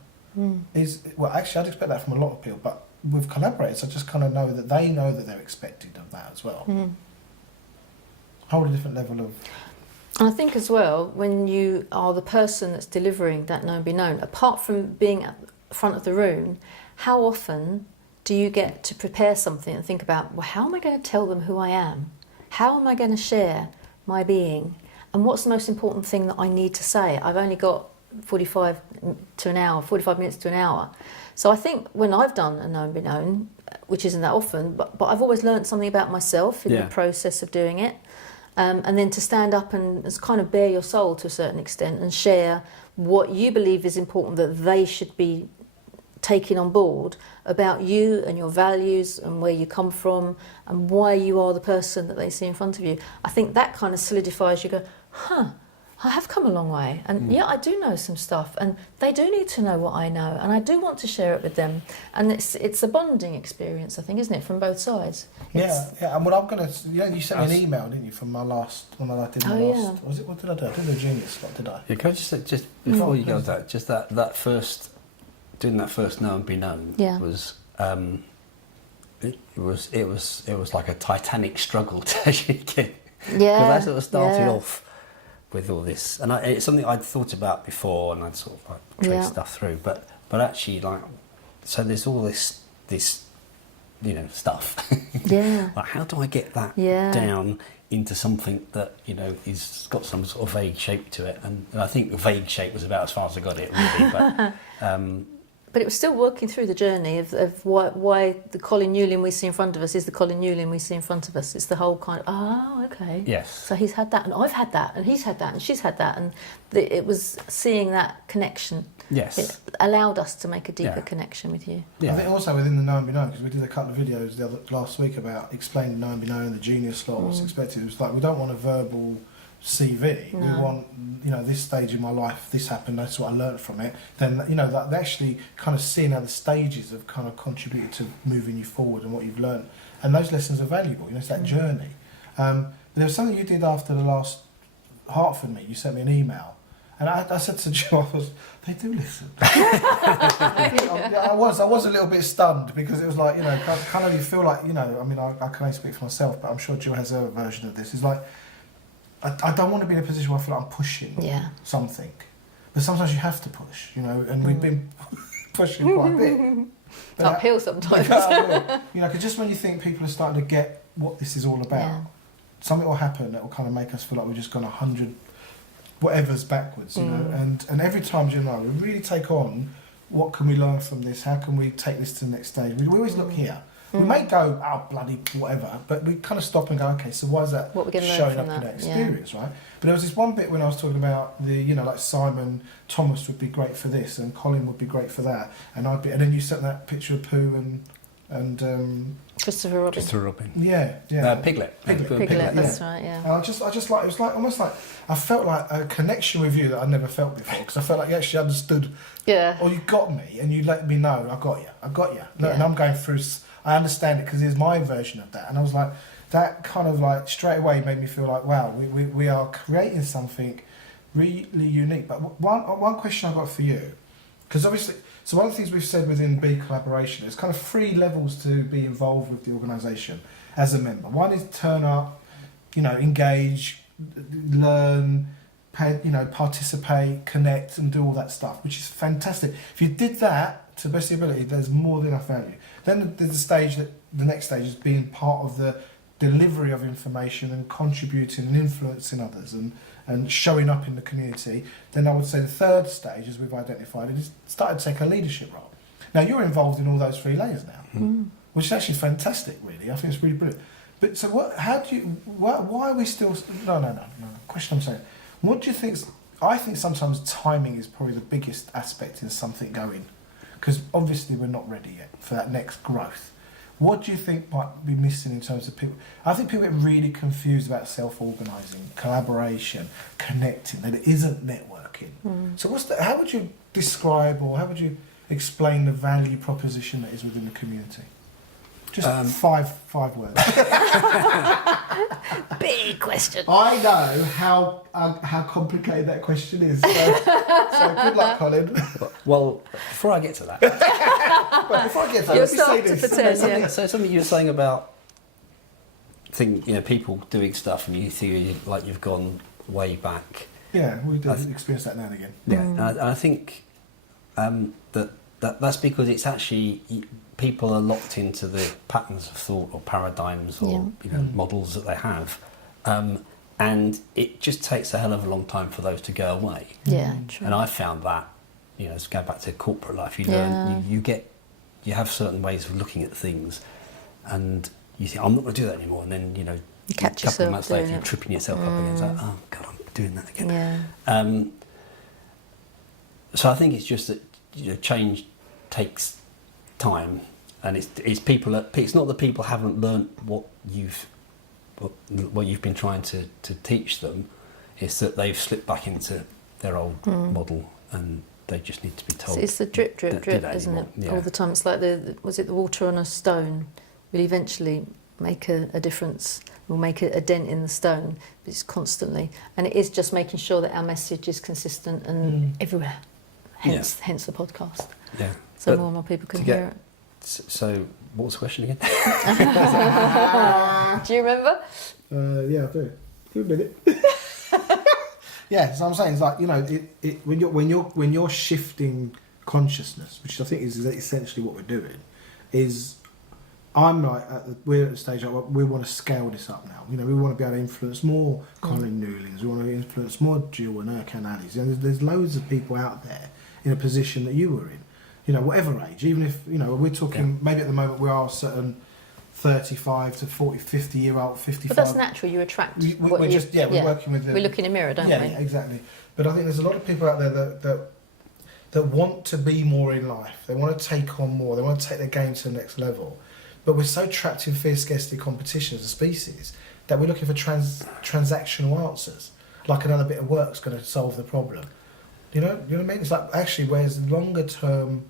is actually I'd expect that from a lot of people, but with collaborators, I just kind of know that they know that they're expected of that as well. Whole different level of. And I think as well, when you are the person that's delivering that known be known, apart from being at the front of the room, how often do you get to prepare something and think about, well, how am I going to tell them who I am? How am I going to share my being? And what's the most important thing that I need to say? I've only got 45 minutes to an hour. So I think when I've done a known be known, which isn't that often, but I've always learned something about myself in the process of doing it. And then to stand up and kind of bare your soul to a certain extent and share what you believe is important that they should be taking on board about you and your values and where you come from and why you are the person that they see in front of you. I think that kind of solidifies you go, I have come a long way, and I do know some stuff, and they do need to know what I know, and I do want to share it with them. And it's a bonding experience, I think, isn't it, from both sides? Yeah. And what I'm gonna, you sent me an email, didn't you, from my last one that I did. Was it? What did I do? I did a genius slot, did I? Yeah, can I just say, just before you go with that, just that first doing that first know and be known was. It was like a titanic struggle to actually get. Because I sort of started off with all this, and it's something I'd thought about before, and I'd sort of like traced stuff through. But actually, so there's all this stuff. Like, how do I get that down into something that is got some sort of vague shape to it? And I think the vague shape was about as far as I got it, really. But But it was still working through the journey of why the Colin Newlyn we see in front of us is the Colin Newlyn we see in front of us. It's the whole kind of, oh, okay. Yes. So he's had that, and I've had that, and he's had that, and she's had that. And it was seeing that connection. Yes. It allowed us to make a deeper Yeah. connection with you. I think also within the 9B9, because we did a couple of videos last week about explaining 9B9 and the genius slot, what's expected. It was like, we don't want a verbal CV. No. We want, this stage in my life, this happened, that's what I learned from it. Then, that actually kind of seeing how the stages have kind of contributed to moving you forward and what you've learned. And those lessons are valuable, it's that journey. There was something you did after the last Hartford meet. You sent me an email. And I said to Jill, they do listen. I was a little bit stunned because it was like, kind of you feel like, I can only speak for myself, but I'm sure Jill has her version of this. It's like, I don't want to be in a position where I feel like I'm pushing something. But sometimes you have to push, and we've been pushing quite a bit. Uphill sometimes. Because just when you think people are starting to get what this is all about, something will happen that will kind of make us feel like we've just gone 100 whatever's backwards, and every time, we really take on what can we learn from this, how can we take this to the next stage. We always look here. We may go, oh, bloody whatever, but we kind of stop and go, okay, so why is that showing up in that experience, right? But there was this one bit when I was talking about like Simon Thomas would be great for this, and Colin would be great for that, and then you sent that picture of Pooh and Christopher Robin. Yeah. Piglet. Piglet, that's right, yeah. And I just like, it was like almost like I felt like a connection with you that I never felt before, because I felt like you actually understood. Yeah. Or you got me, and you let me know, I got you. And I'm going through, I understand it because here's my version of that. And I was like, that kind of like straight away made me feel like, wow, we are creating something really unique. But one question I got for you, because obviously, so one of the things we've said within BeCollaboration is kind of 3 levels to be involved with the organisation as a member. One is turn up, engage, learn, participate, connect, and do all that stuff, which is fantastic. If you did that to the best of your ability, there's more than enough value. Then there's the next stage is being part of the delivery of information and contributing and influencing others and showing up in the community. Then I would say the third stage, as we've identified, is starting to take a leadership role. Now you're involved in all those 3 layers now, which is actually fantastic, really. I think it's really brilliant. But so why are we still, no. Question I'm saying, what do you think, I think sometimes timing is probably the biggest aspect in something going, because obviously we're not ready yet for that next growth. What do you think might be missing in terms of people? I think people get really confused about self-organising, collaboration, connecting, that it isn't networking. So how would you describe, or how would you explain the value proposition that is within the community? Just 5 words. Big question. I know how complicated that question is. So good luck, Colin. Well, before I get to that, You'll start to pretend, so something you were saying about people doing stuff, and you feel like you've gone way back. Yeah, we do experience that now and again. Yeah, and I think that's because it's actually people are locked into the patterns of thought or paradigms or models that they have, and it just takes a hell of a long time for those to go away. Yeah, true. And I found that, let's go back to corporate life. You learn, you have certain ways of looking at things, and you think, I'm not going to do that anymore. And then, you a catch couple of months later, yourself you're tripping yourself up again. It's like, oh God, I'm doing that again. Yeah. So I think it's just that change takes time, and it's people. It's not that people haven't learnt what you've been trying to teach them. It's that they've slipped back into their old model, and they just need to be told. So it's the drip, isn't it? Yeah. All the time. It's like the water on a stone will eventually make a difference. Will make a dent in the stone. But it's constantly, and it is just making sure that our message is consistent and everywhere. Hence the podcast. Yeah. So more and more people can hear it. So what was the question again? Do you remember? Yeah, I do. Give me a minute. Yeah, so I'm saying, it's like, when you're shifting consciousness, which I think is essentially what we're doing, is we're at the stage like we want to scale this up now. We want to be able to influence more Colin Newlyns. We want to influence more Gill and Erkan. And there's loads of people out there in a position that you were in. you know, whatever age, even if, you know, we're talking, maybe at the moment we are certain 35 to 40, 50-year-old, 55. But that's natural, you attract what we're you... just, we're working with... We look in a mirror, don't we? Yeah, exactly. But I think there's a lot of people out there that want to be more in life. They want to take on more. They want to take their game to the next level. But we're so trapped in fear, scarcity competition as a species that we're looking for transactional answers. Like another bit of work's going to solve the problem. You know what I mean? It's like, actually, whereas the longer term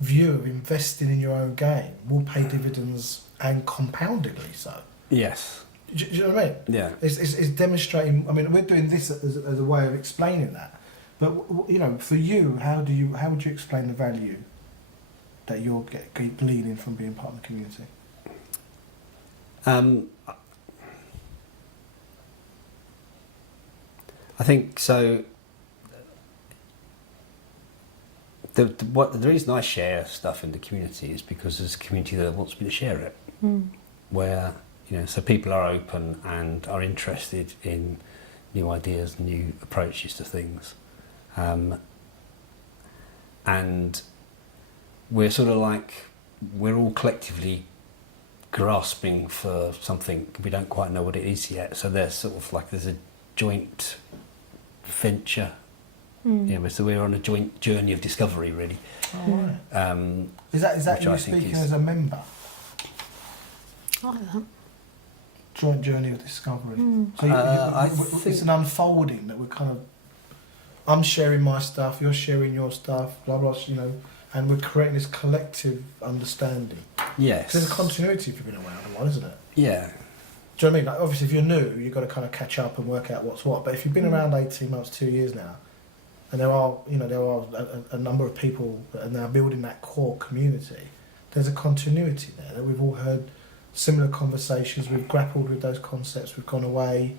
view of investing in your own game will pay dividends, and compoundedly so. Yes. Do you know what I mean? Yeah. It's demonstrating. I mean, we're doing this as a way of explaining that. But you know, for you, how would you explain the value that you're gleaning from being part of the community? I think so. The reason I share stuff in the community is because there's a community that wants me to share it. Where, you know, so people are open and are interested in new ideas, new approaches to things, and we're sort of like, we're all collectively grasping for something. We don't quite know what it is yet, so there's sort of like, there's a joint venture. Yeah, so we're on a joint journey of discovery, really. Oh, right. Is that you speaking as a member? I like that. Joint journey of discovery. So I think it's an unfolding that we're kind of. I'm sharing my stuff, you're sharing your stuff, blah blah. You know, and we're creating this collective understanding. Yes. There's a continuity if you've been around a while, isn't it? Yeah. Do you know what I mean? Like, obviously, if you're new, you've got to kind of catch up and work out what's what. But if you've been around 18 months, 2 years now, and there are a number of people that are now building that core community, there's a continuity there that we've all heard similar conversations, we've grappled with those concepts, we've gone away,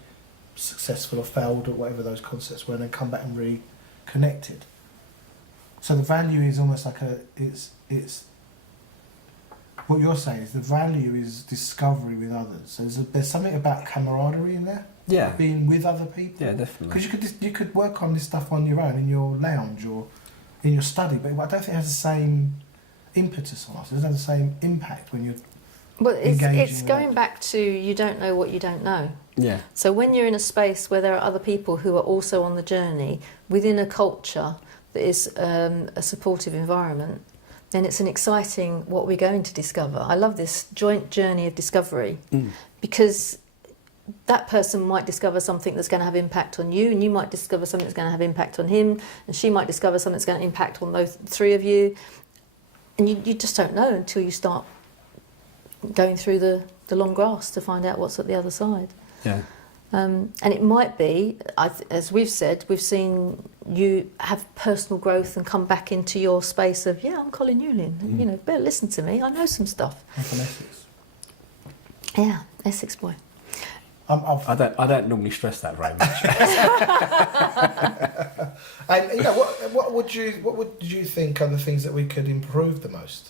successful or failed or whatever those concepts were, and then come back and reconnected. So the value is almost like it's what you're saying is the value is discovery with others. So there's something about camaraderie in there. Yeah. Being with other people. Yeah, definitely. Because you could work on this stuff on your own in your lounge or in your study, but I don't think it has the same impetus on us. It doesn't have the same impact when you're engaging. It's going back to, you don't know what you don't know. Yeah. So when you're in a space where there are other people who are also on the journey within a culture that is a supportive environment, then it's an exciting what we're going to discover. I love this joint journey of discovery because that person might discover something that's going to have impact on you, and you might discover something that's going to have impact on him, and she might discover something that's going to impact on those three of you, and you just don't know until you start going through the long grass to find out what's at the other side. Yeah. And it might be, as we've said, we've seen you have personal growth and come back into your space of, I'm Colin Newlyn, you know, better listen to me, I know some stuff. I'm from Essex. Yeah, Essex boy. I don't normally stress that very much. And you know, what would you think are the things that we could improve the most?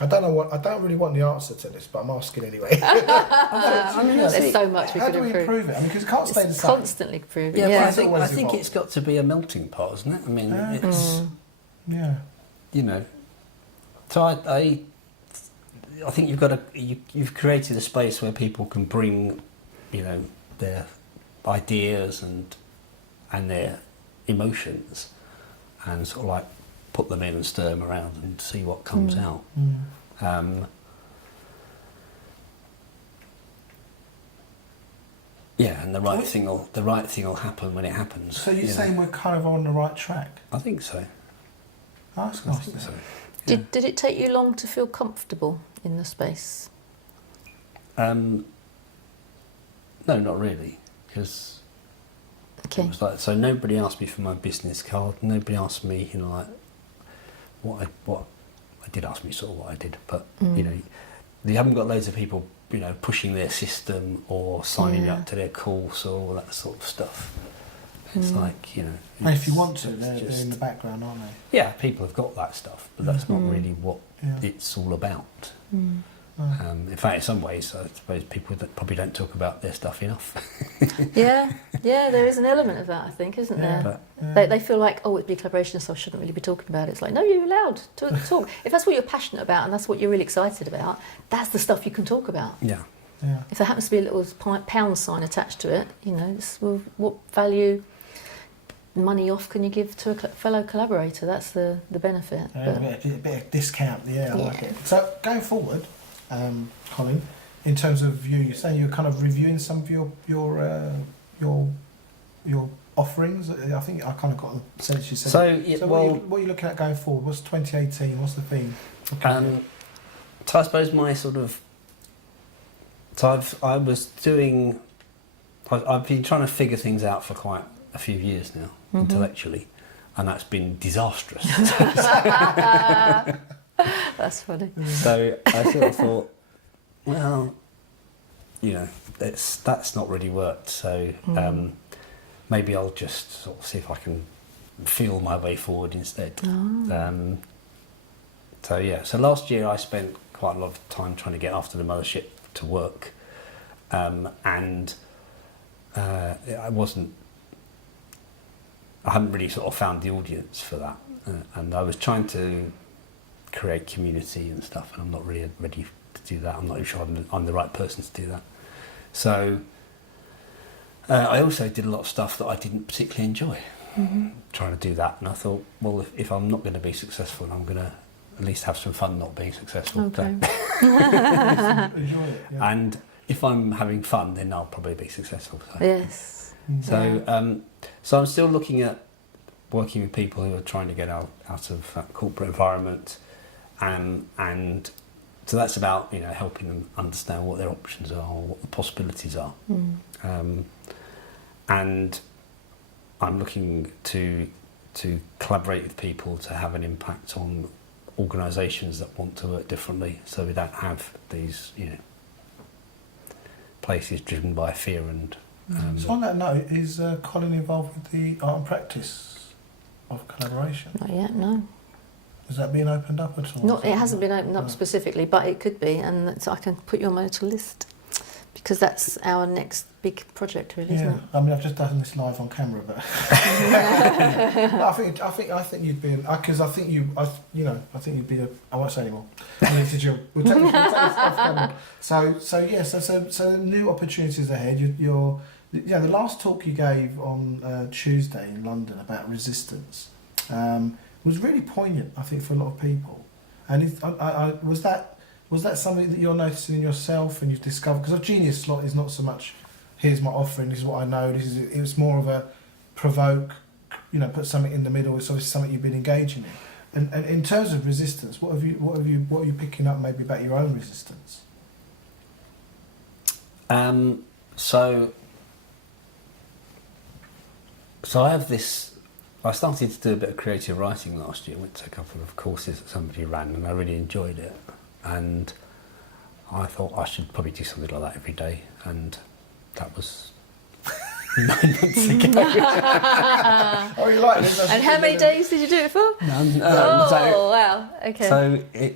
I don't really want the answer to this, but I'm asking anyway. There's so much we How could do we improve. improve it? I mean, because it can't stay the It's same. constantly improving. Yeah, Yeah, but I It's think always it's got to be a melting pot, isn't it? I mean, it's Yeah. you know. So I think you've created a space where people can bring, you know, their ideas and their emotions, and sort of like put them in and stir them around and see what comes out. Yeah, and the right thing will happen when it happens. So you're saying we're kind of on the right track? I think so. Oh, that's I nice. think so. Did it take you long to feel comfortable in the space? No, not really, because Okay. it was like, so nobody asked me for my business card. Nobody asked me, you know, like what I did ask me sort of what I did, but you know, you haven't got loads of people, you know, pushing their system or signing up to their course or all that sort of stuff. It's like, you know, And if you want to, they're just, in the background, aren't they? yeah, people have got that stuff, but that's not really what Yeah. it's all about. In fact, in some ways, I suppose people that probably don't talk about their stuff enough. Yeah, there is an element of that, I think, isn't there? They feel like, oh, it'd be collaboration, so I shouldn't really be talking about it. It's like, no, you're allowed to talk. If that's what you're passionate about and that's what you're really excited about, that's the stuff you can talk about. Yeah. If there happens to be a little pound sign attached to it, what value, money off can you give to a fellow collaborator? That's the benefit. A bit of discount, I like it. So going forward, Colin, in terms of you're saying you're kind of reviewing some of your offerings. I think I kind of got the sense you said. So what are you looking at going forward? What's 2018? What's the theme? So I suppose my sort of. So I've been trying to figure things out for quite a few years now, intellectually, and that's been disastrous. That's funny. So I sort of thought, well, that's not really worked. So maybe I'll just sort of see if I can feel my way forward instead. Oh. So last year I spent quite a lot of time trying to get after the Mothership to work, and I hadn't really sort of found the audience for that, and I was trying to create community and stuff, and I'm not really ready to do that. I'm not even sure I'm the right person to do that. So I also did a lot of stuff that I didn't particularly enjoy, trying to do that, and I thought, well, if I'm not going to be successful, I'm going to at least have some fun not being successful. Okay. Enjoy it. Yeah. And if I'm having fun, then I'll probably be successful. So. Yes. So, so I'm still looking at working with people who are trying to get out of that corporate environment, and so that's about helping them understand what their options are, or what the possibilities are, and I'm looking to collaborate with people to have an impact on organisations that want to work differently, so we don't have these places driven by fear and. So on that note, is Colin involved with the art and practice of collaboration? Not yet, no. Is that being opened up at all? It hasn't been opened up specifically, but it could be, and so I can put you on my little list, because that's our next big project, really, isn't it? I mean, I've just done this live on camera, but I think you'd be, because I think you'd be. I won't say anymore. Jill. We'll take this off camera. So new opportunities ahead. The last talk you gave on Tuesday in London about resistance was really poignant, I think, for a lot of people. And was that something that you're noticing in yourself and you've discovered? Because a genius slot is not so much, here's my offering, this is what I know, it was more of a provoke, put something in the middle, it's obviously something you've been engaging in. And in terms of resistance, what are you picking up maybe about your own resistance? So I have this. I started to do a bit of creative writing last year. Went to a couple of courses that somebody ran, and I really enjoyed it. And I thought I should probably do something like that every day, and that was 9 months ago. Oh, you like this? And how many days did you do it for? None. Wow. Okay.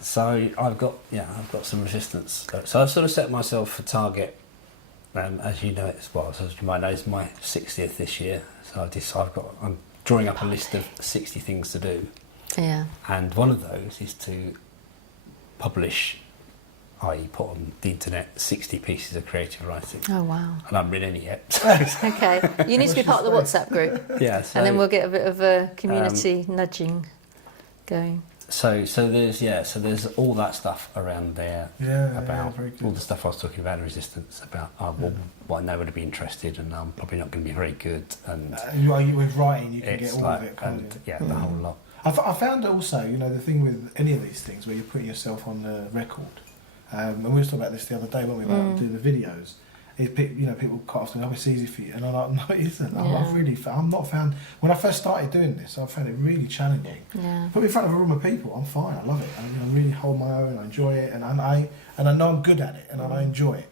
So I've got some resistance. So I've sort of set myself a target. As you know, as you might know, it's my 60th this year. So I'm drawing up a list of 60 things to do. Yeah. And one of those is to publish, i.e. put on the internet 60 pieces of creative writing. Oh, wow. And I haven't written any yet. Okay. You need to be part of the WhatsApp group. Yeah. So, and then we'll get a bit of a community nudging going. So there's all that stuff around there about all the stuff I was talking about in resistance, about well, no one would be interested, and I'm probably not going to be very good. And with writing, you can get all of it. The whole lot. I found also, the thing with any of these things where you're putting yourself on the record, and we were talking about this the other day when we were about doing the videos. People quite often, it's easy for you, and I'm like, no, it isn't. I'm not found. When I first started doing this, I found it really challenging. Yeah. Put me in front of a room of people, I'm fine. I love it. I really hold my own. I enjoy it, and I know I'm good at it, and I enjoy it.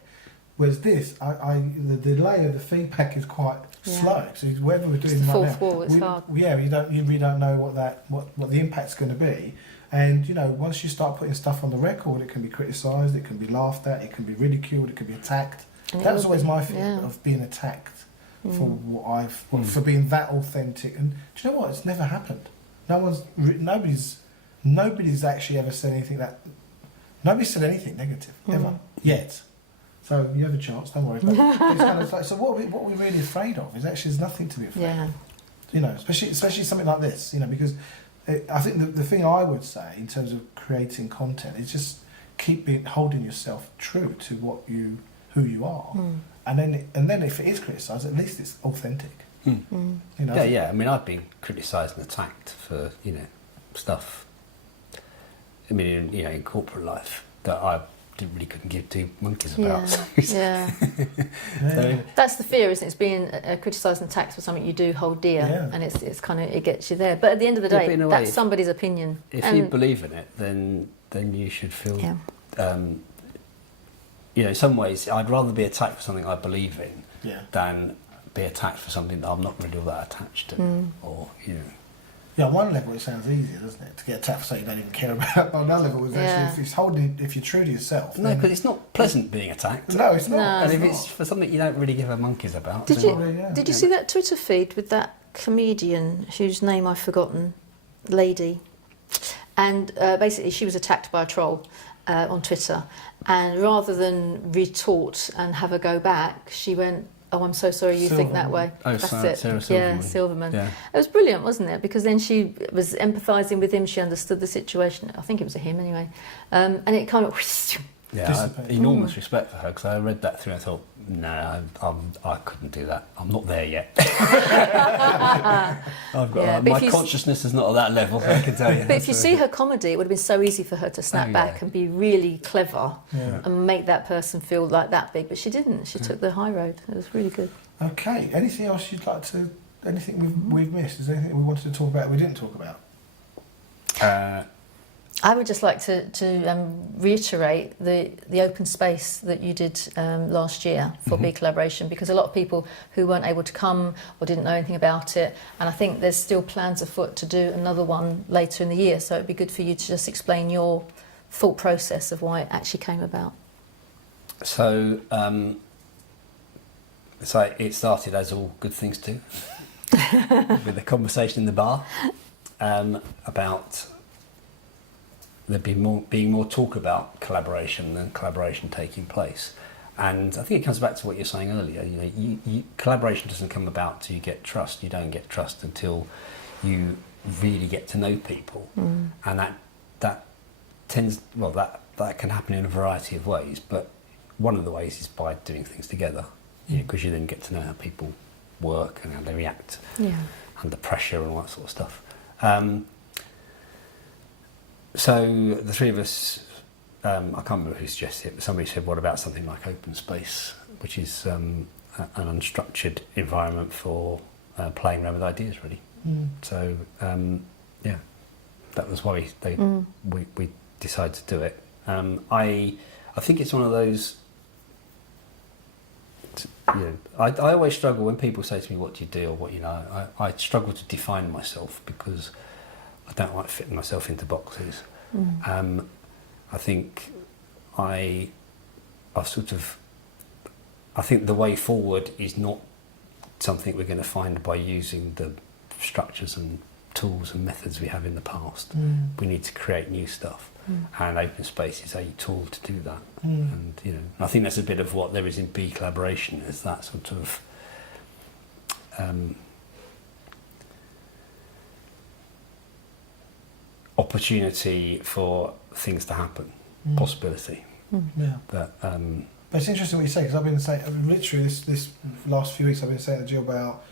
Whereas this, the delay of the feedback is quite slow. So whatever we're doing right now, it's hard. You really don't know what the impact's going to be. And, you know, once you start putting stuff on the record, it can be criticised, it can be laughed at, it can be ridiculed, it can be attacked. That was always my fear, of being attacked for what for being that authentic. And do you know what? It's never happened. Nobody's actually ever said anything nobody's said anything negative, ever, yet. So you have a chance, don't worry. But it's kind of like, so what we're really afraid of is actually there's nothing to be afraid of. You know, especially something like this, you know, because I think the thing I would say in terms of creating content is just holding yourself true to who you are, and then if it is criticised, at least it's authentic. You know, I mean, I've been criticised and attacked for, you know, stuff. I mean, in corporate life that I couldn't give two monkeys about. So, that's the fear, isn't it? It's being criticised and attacked for something you do hold dear, and it's kind of, it gets you there. But at the end of the day, that's somebody's opinion. If you believe in it, then you should feel. You know, in some ways, I'd rather be attacked for something I believe in than be attacked for something that I'm not really all that attached to, or you know. Yeah, on one level it sounds easier, doesn't it, to get attacked for something you don't even care about. On another level, actually, if you're true to yourself. No, because it's not pleasant being attacked. No, it's not. And if it's for something you don't really give a monkey's about. Did you see that Twitter feed with that comedian whose name I've forgotten, lady, and basically she was attacked by a troll on Twitter, and rather than retort and have a go back, she went, "Oh, I'm so sorry you think that way." Oh, that's Sarah it. Silverman. Yeah, Silverman. Yeah. It was brilliant, wasn't it? Because then she was empathising with him. She understood the situation. I think it was a him anyway, and it kind of. Yeah, I have enormous respect for her, because I read that through and I thought, no, I couldn't do that. I'm not there yet. I've got my consciousness is not at that level, I can tell you. But if you see her comedy, it would have been so easy for her to snap back and be really clever and make that person feel like that big. But she didn't. She took the high road. It was really good. Okay. Anything else you'd like to? Anything we've missed? Is there anything we wanted to talk about we didn't talk about? I would just like to reiterate the open space that you did last year for BeCollaboration, because a lot of people who weren't able to come or didn't know anything about it, and I think there's still plans afoot to do another one later in the year, so it'd be good for you to just explain your thought process of why it actually came about. So, it started, as all good things do, with a conversation in the bar about there being more talk about collaboration than collaboration taking place. And I think it comes back to what you were saying earlier. You know, collaboration doesn't come about till you get trust. You don't get trust until you really get to know people, and that can happen in a variety of ways. But one of the ways is by doing things together, because you then get to know how people work and how they react under pressure and all that sort of stuff. So the three of us, I can't remember who suggested it, but somebody said, what about something like open space, which is an unstructured environment for playing around with ideas, really. So, that was why we decided to do it. I think it's one of those, I always struggle when people say to me, what do you do, or what, I struggle to define myself, because I don't like fitting myself into boxes. I think I think the way forward is not something we're going to find by using the structures and tools and methods we have in the past. We need to create new stuff, and open space is a tool to do that. And I think that's a bit of what there is in BeCollaboration, is that sort of opportunity for things to happen, possibility. But it's interesting what you say, because I've been saying, literally this last few weeks I've been saying to Gill about,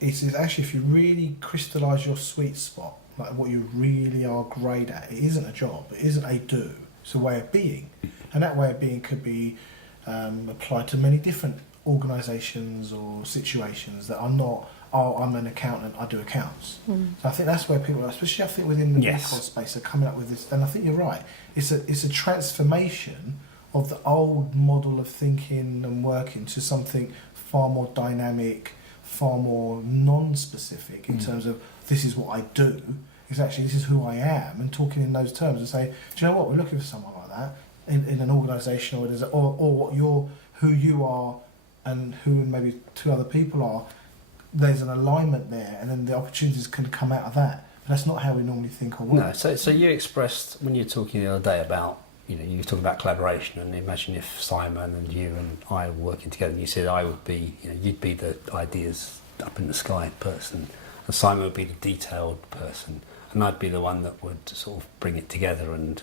it's actually, if you really crystallise your sweet spot, like what you really are great at, it isn't a job, it isn't a do, it's a way of being. And that way of being could be applied to many different organisations or situations that are not, I'm an accountant, I do accounts. So I think that's where people are, especially I think within the medical space, are coming up with this. And I think you're right. It's a transformation of the old model of thinking and working to something far more dynamic, far more non-specific in terms of this is what I do, It's actually, this is who I am, and talking in those terms and say, do you know what, we're looking for someone like that in an organisation or what who you are and who maybe two other people are. There's an alignment there, and then the opportunities can come out of that. But that's not how we normally think or work. No, so you expressed, when you were talking the other day about, you were talking about collaboration, and imagine if Simon and you and I were working together, and you said I would be, you'd be the ideas up in the sky person, and Simon would be the detailed person, and I'd be the one that would sort of bring it together, and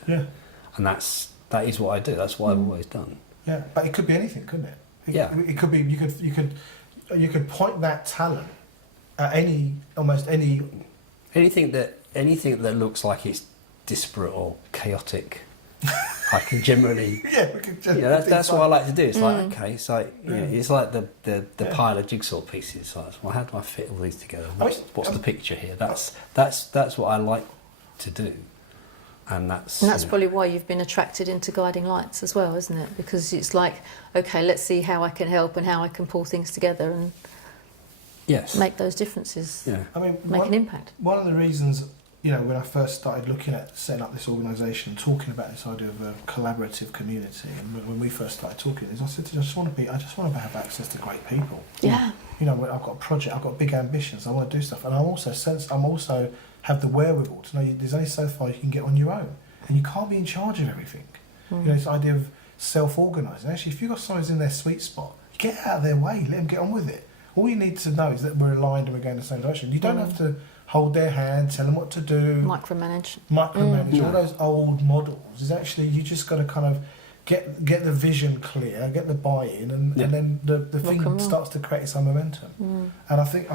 that is what I do. That's what I've always done. Yeah, but it could be anything, couldn't it? It could be you could point that talent at almost any anything that looks like it's disparate or chaotic. I can generally that's what I like to do. It's like, okay, it's like it's like the pile of jigsaw pieces. It's like, well, how do I fit all these together? What's the picture here? That's what I like to do. And that's probably why you've been attracted into guiding lights as well, isn't it? Because it's like, okay, let's see how I can help and how I can pull things together and make those differences. Yeah. I mean, make an impact. One of the reasons, when I first started looking at setting up this organisation, talking about this idea of a collaborative community, and when we first started talking, is I said, I just want to have access to great people. Yeah. I've got a project, I've got big ambitions, I want to do stuff, and I'm also have the wherewithal to know there's only so far you can get on your own, and you can't be in charge of everything. This idea of self-organising. Actually, if you've got someone who's in their sweet spot, get out of their way, let them get on with it. All you need to know is that we're aligned and we're going in the same direction. You don't have to hold their hand, tell them what to do. Micromanage. All those old models. Is actually, you just got to kind of get the vision clear, get the buy-in, and then the thing starts to create some momentum. And I think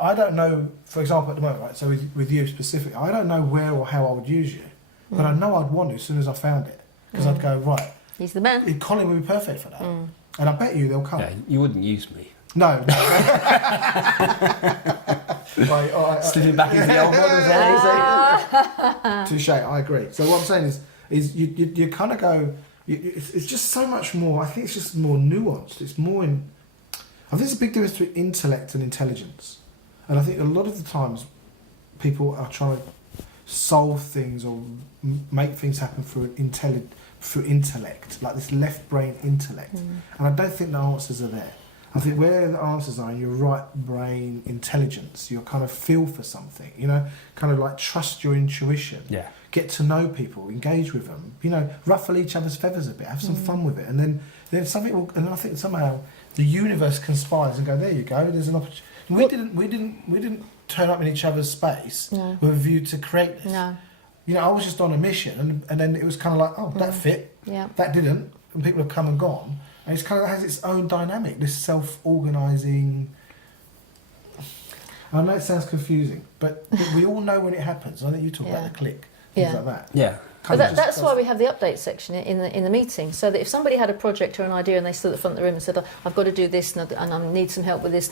I don't know, for example, at the moment, right, so with you specifically, I don't know where or how I would use you, but I know I'd want to as soon as I found it, because I'd go, right, he's the man. Colin would be perfect for that. And I bet you they'll come. Yeah, you wouldn't use me. No. Slipping back into the old models. Touche, I agree. So what I'm saying is you kind of go, it's just so much more, I think it's just more nuanced. It's more in, I think there's a big difference between intellect and intelligence. And I think a lot of the times people are trying to solve things or make things happen through intellect, like this left brain intellect. And I don't think the answers are there. I think where the answers are in your right brain intelligence, your kind of feel for something, kind of like trust your intuition, get to know people, engage with them, ruffle each other's feathers a bit, have some fun with it, and then something will, and I think somehow the universe conspires and go, there you go, there's an opportunity. We didn't turn up in each other's space with a view to create this. No. I was just on a mission, and then it was kind of like, oh, that fit, that didn't, and people have come and gone. And it's kind of has its own dynamic, this self-organising. I know it sounds confusing, but we all know when it happens. I think you talk about the click, things like that. Yeah. But that's why we have the update section in the meeting, so that if somebody had a project or an idea and they stood at the front of the room and said, oh, I've got to do this and I need some help with this,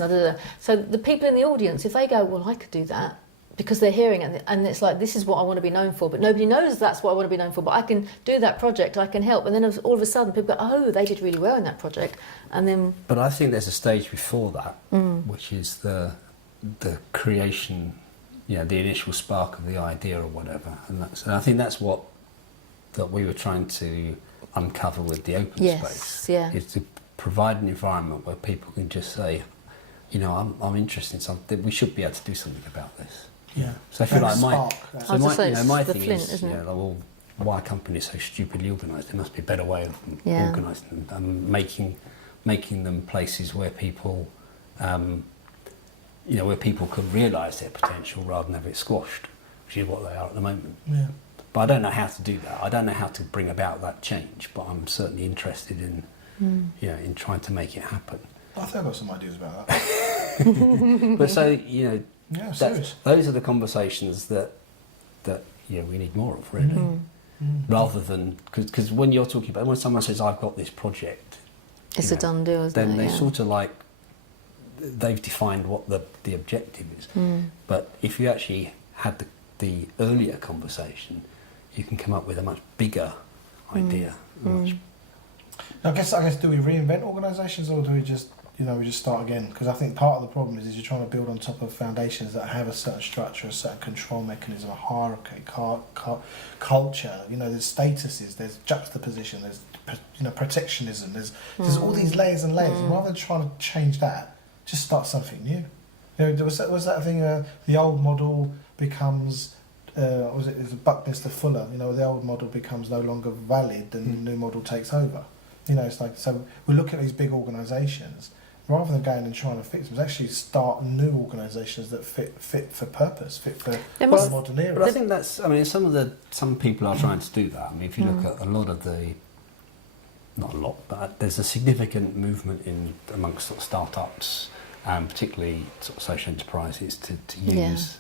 so the people in the audience, if they go, well, I could do that, because they're hearing it, and it's like, this is what I want to be known for, but nobody knows that's what I want to be known for, but I can do that project, I can help, and then all of a sudden people go, oh, they did really well in that project, and then... But I think there's a stage before that, which is the creation, the initial spark of the idea or whatever, and I think that's what that we were trying to uncover with the open space, is to provide an environment where people can just say, I'm interested in something, we should be able to do something about this. Yeah. So I feel like my thing flint, is, well, why are companies so stupidly organised? There must be a better way of organising them, and making them places where people, where people can realise their potential rather than have it squashed, which is what they are at the moment. Yeah. But I don't know how to do that. I don't know how to bring about that change. But I'm certainly interested in, in trying to make it happen. I think I've got some ideas about that. But so those are the conversations that we need more of, really, rather than because when you're talking about, when someone says I've got this project, it's a done deal, isn't then it? they sort of like they've defined what the objective is. But if you actually had the earlier conversation, you can come up with a much bigger idea. I guess do we reinvent organisations, or do we just we just start again, because I think part of the problem is you're trying to build on top of foundations that have a certain structure, a certain control mechanism, a hierarchy, culture. There's statuses, there's juxtaposition, there's protectionism, there's all these layers and layers. And rather than trying to change that, just start something new. There was that thing, the old model becomes, was it Buckminster Fuller? The old model becomes no longer valid, and the new model takes over. It's like, so we look at these big organisations, rather than going and trying to fix them, actually start new organisations that fit for purpose, fit for the modern era. But I think that's, some people are trying to do that. If you look at a lot of not a lot, but there's a significant movement amongst sort of startups, particularly sort of social enterprises, to use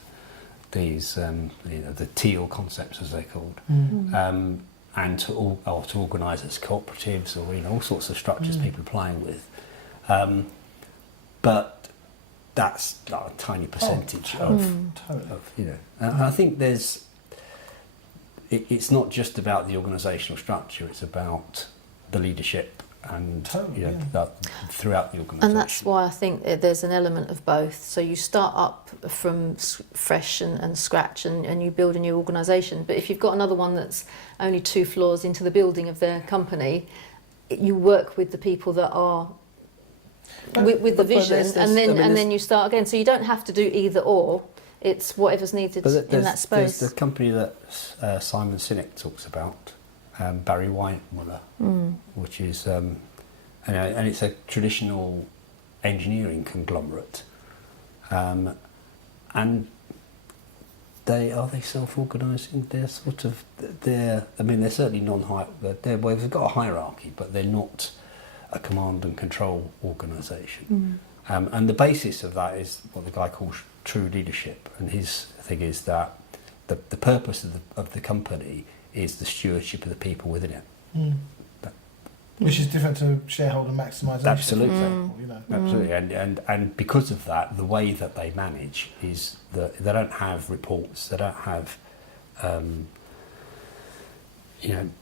these, the teal concepts as they're called. And to organise as cooperatives, or all sorts of structures people are playing with, but that's like a tiny percentage of And I think it's not just about the organisational structure; it's about the leadership and throughout the organisation. And that's why I think there's an element of both. So you start up from fresh and scratch, and you build a new organisation. But if you've got another one that's only 2 floors into the building of their company, you work with the people that are with the vision, and then you start again. So you don't have to do either or. It's whatever's needed in that space. There's the company that Simon Sinek talks about, Barry Weinmuller, which is, and it's a traditional engineering conglomerate, and they self-organising? They're certainly they've got a hierarchy, but they're not a command and control organisation. And the basis of that is what the guy calls true leadership, and his thing is that the purpose of the company is the stewardship of the people within it. Which is different to shareholder maximisation. Absolutely. Absolutely. And because of that, the way that they manage is that they don't have reports, they don't have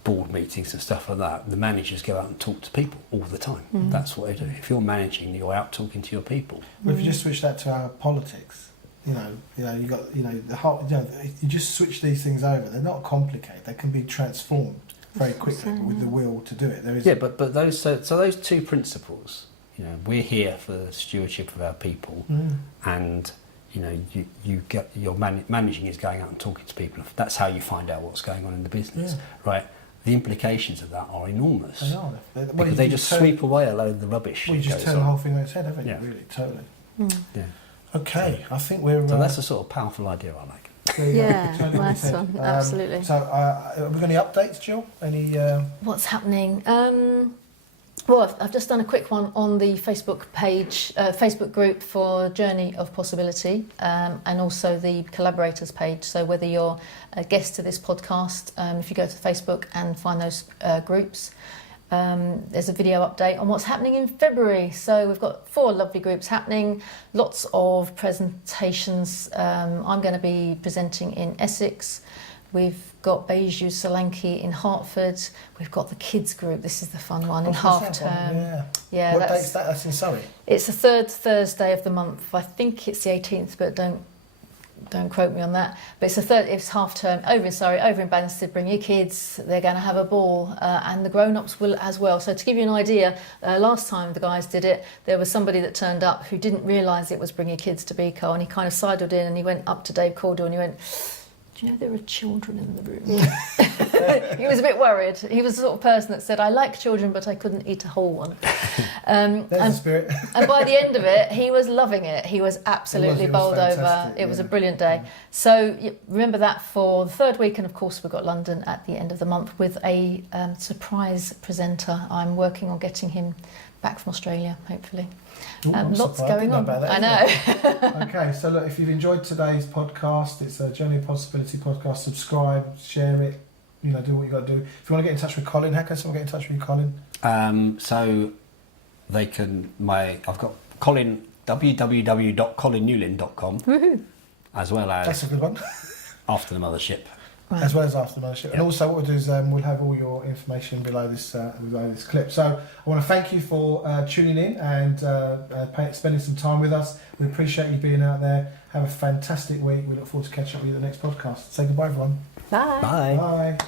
board meetings and stuff like that. The managers go out and talk to people all the time. That's what they do. If you're managing, you're out talking to your people. Well, if you just switch that to our politics, you got the whole, you just switch these things over. They're not complicated. They can be transformed very quickly with the will to do it. There is but those those 2 principles. We're here for the stewardship of our people, and you're managing is going out and talking to people. That's how you find out what's going on in the business, right? The implications of that are enormous. They are. Because they just sweep away a load of the rubbish. Well, you just turn the whole thing on its head, haven't you? Really, totally. Yeah. Okay, I think we're... So that's a sort of powerful idea, I like. Nice one, absolutely. So, have we got any updates, Jill? Any... What's happening? Well, I've just done a quick one on the Facebook page, Facebook group for Journey of Possibility, and also the collaborators page. So whether you're a guest to this podcast, if you go to Facebook and find those groups, there's a video update on what's happening in February. So we've got 4 lovely groups happening, lots of presentations. I'm going to be presenting in Essex. We've got Beiju Solanki in Hartford. We've got the kids group. This is the fun one in half term. Yeah. What date's that? That's in Surrey. It's the 3rd Thursday of the month. I think it's the 18th, but don't quote me on that. But it's half term over in Surrey, over in Banstead. Bring your kids. They're going to have a ball, and the grown-ups will as well. So to give you an idea, last time the guys did it, there was somebody that turned up who didn't realise it was Bring Your Kids to BeCo, and he kind of sidled in and he went up to Dave Caldwell and he went, "Do you know there are children in the room?" He was a bit worried. He was the sort of person that said, "I like children, but I couldn't eat a whole one." There's the spirit. And by the end of it, he was loving it. He was absolutely bowled over. It was a brilliant day. So remember that for the 3rd week. And of course, we've got London at the end of the month with a surprise presenter. I'm working on getting him back from Australia, hopefully. Lots going on. I know. Okay, so look, if you've enjoyed today's podcast, it's a Journey of Possibility podcast. Subscribe, share it, do what you got to do. If you want to get in touch with Colin, how can someone get in touch with you, Colin? So they can, I've got Colin, www.colinnewlyn.com, as well as... That's a good one. After the Mothership. Right. as well as after Mothership. And also what we'll do is we'll have all your information below this clip. So I want to thank you for tuning in and spending some time with us. We appreciate you being out there. Have a fantastic week. We look forward to catching up with you at the next podcast. Say goodbye, everyone. Bye. Bye. Bye.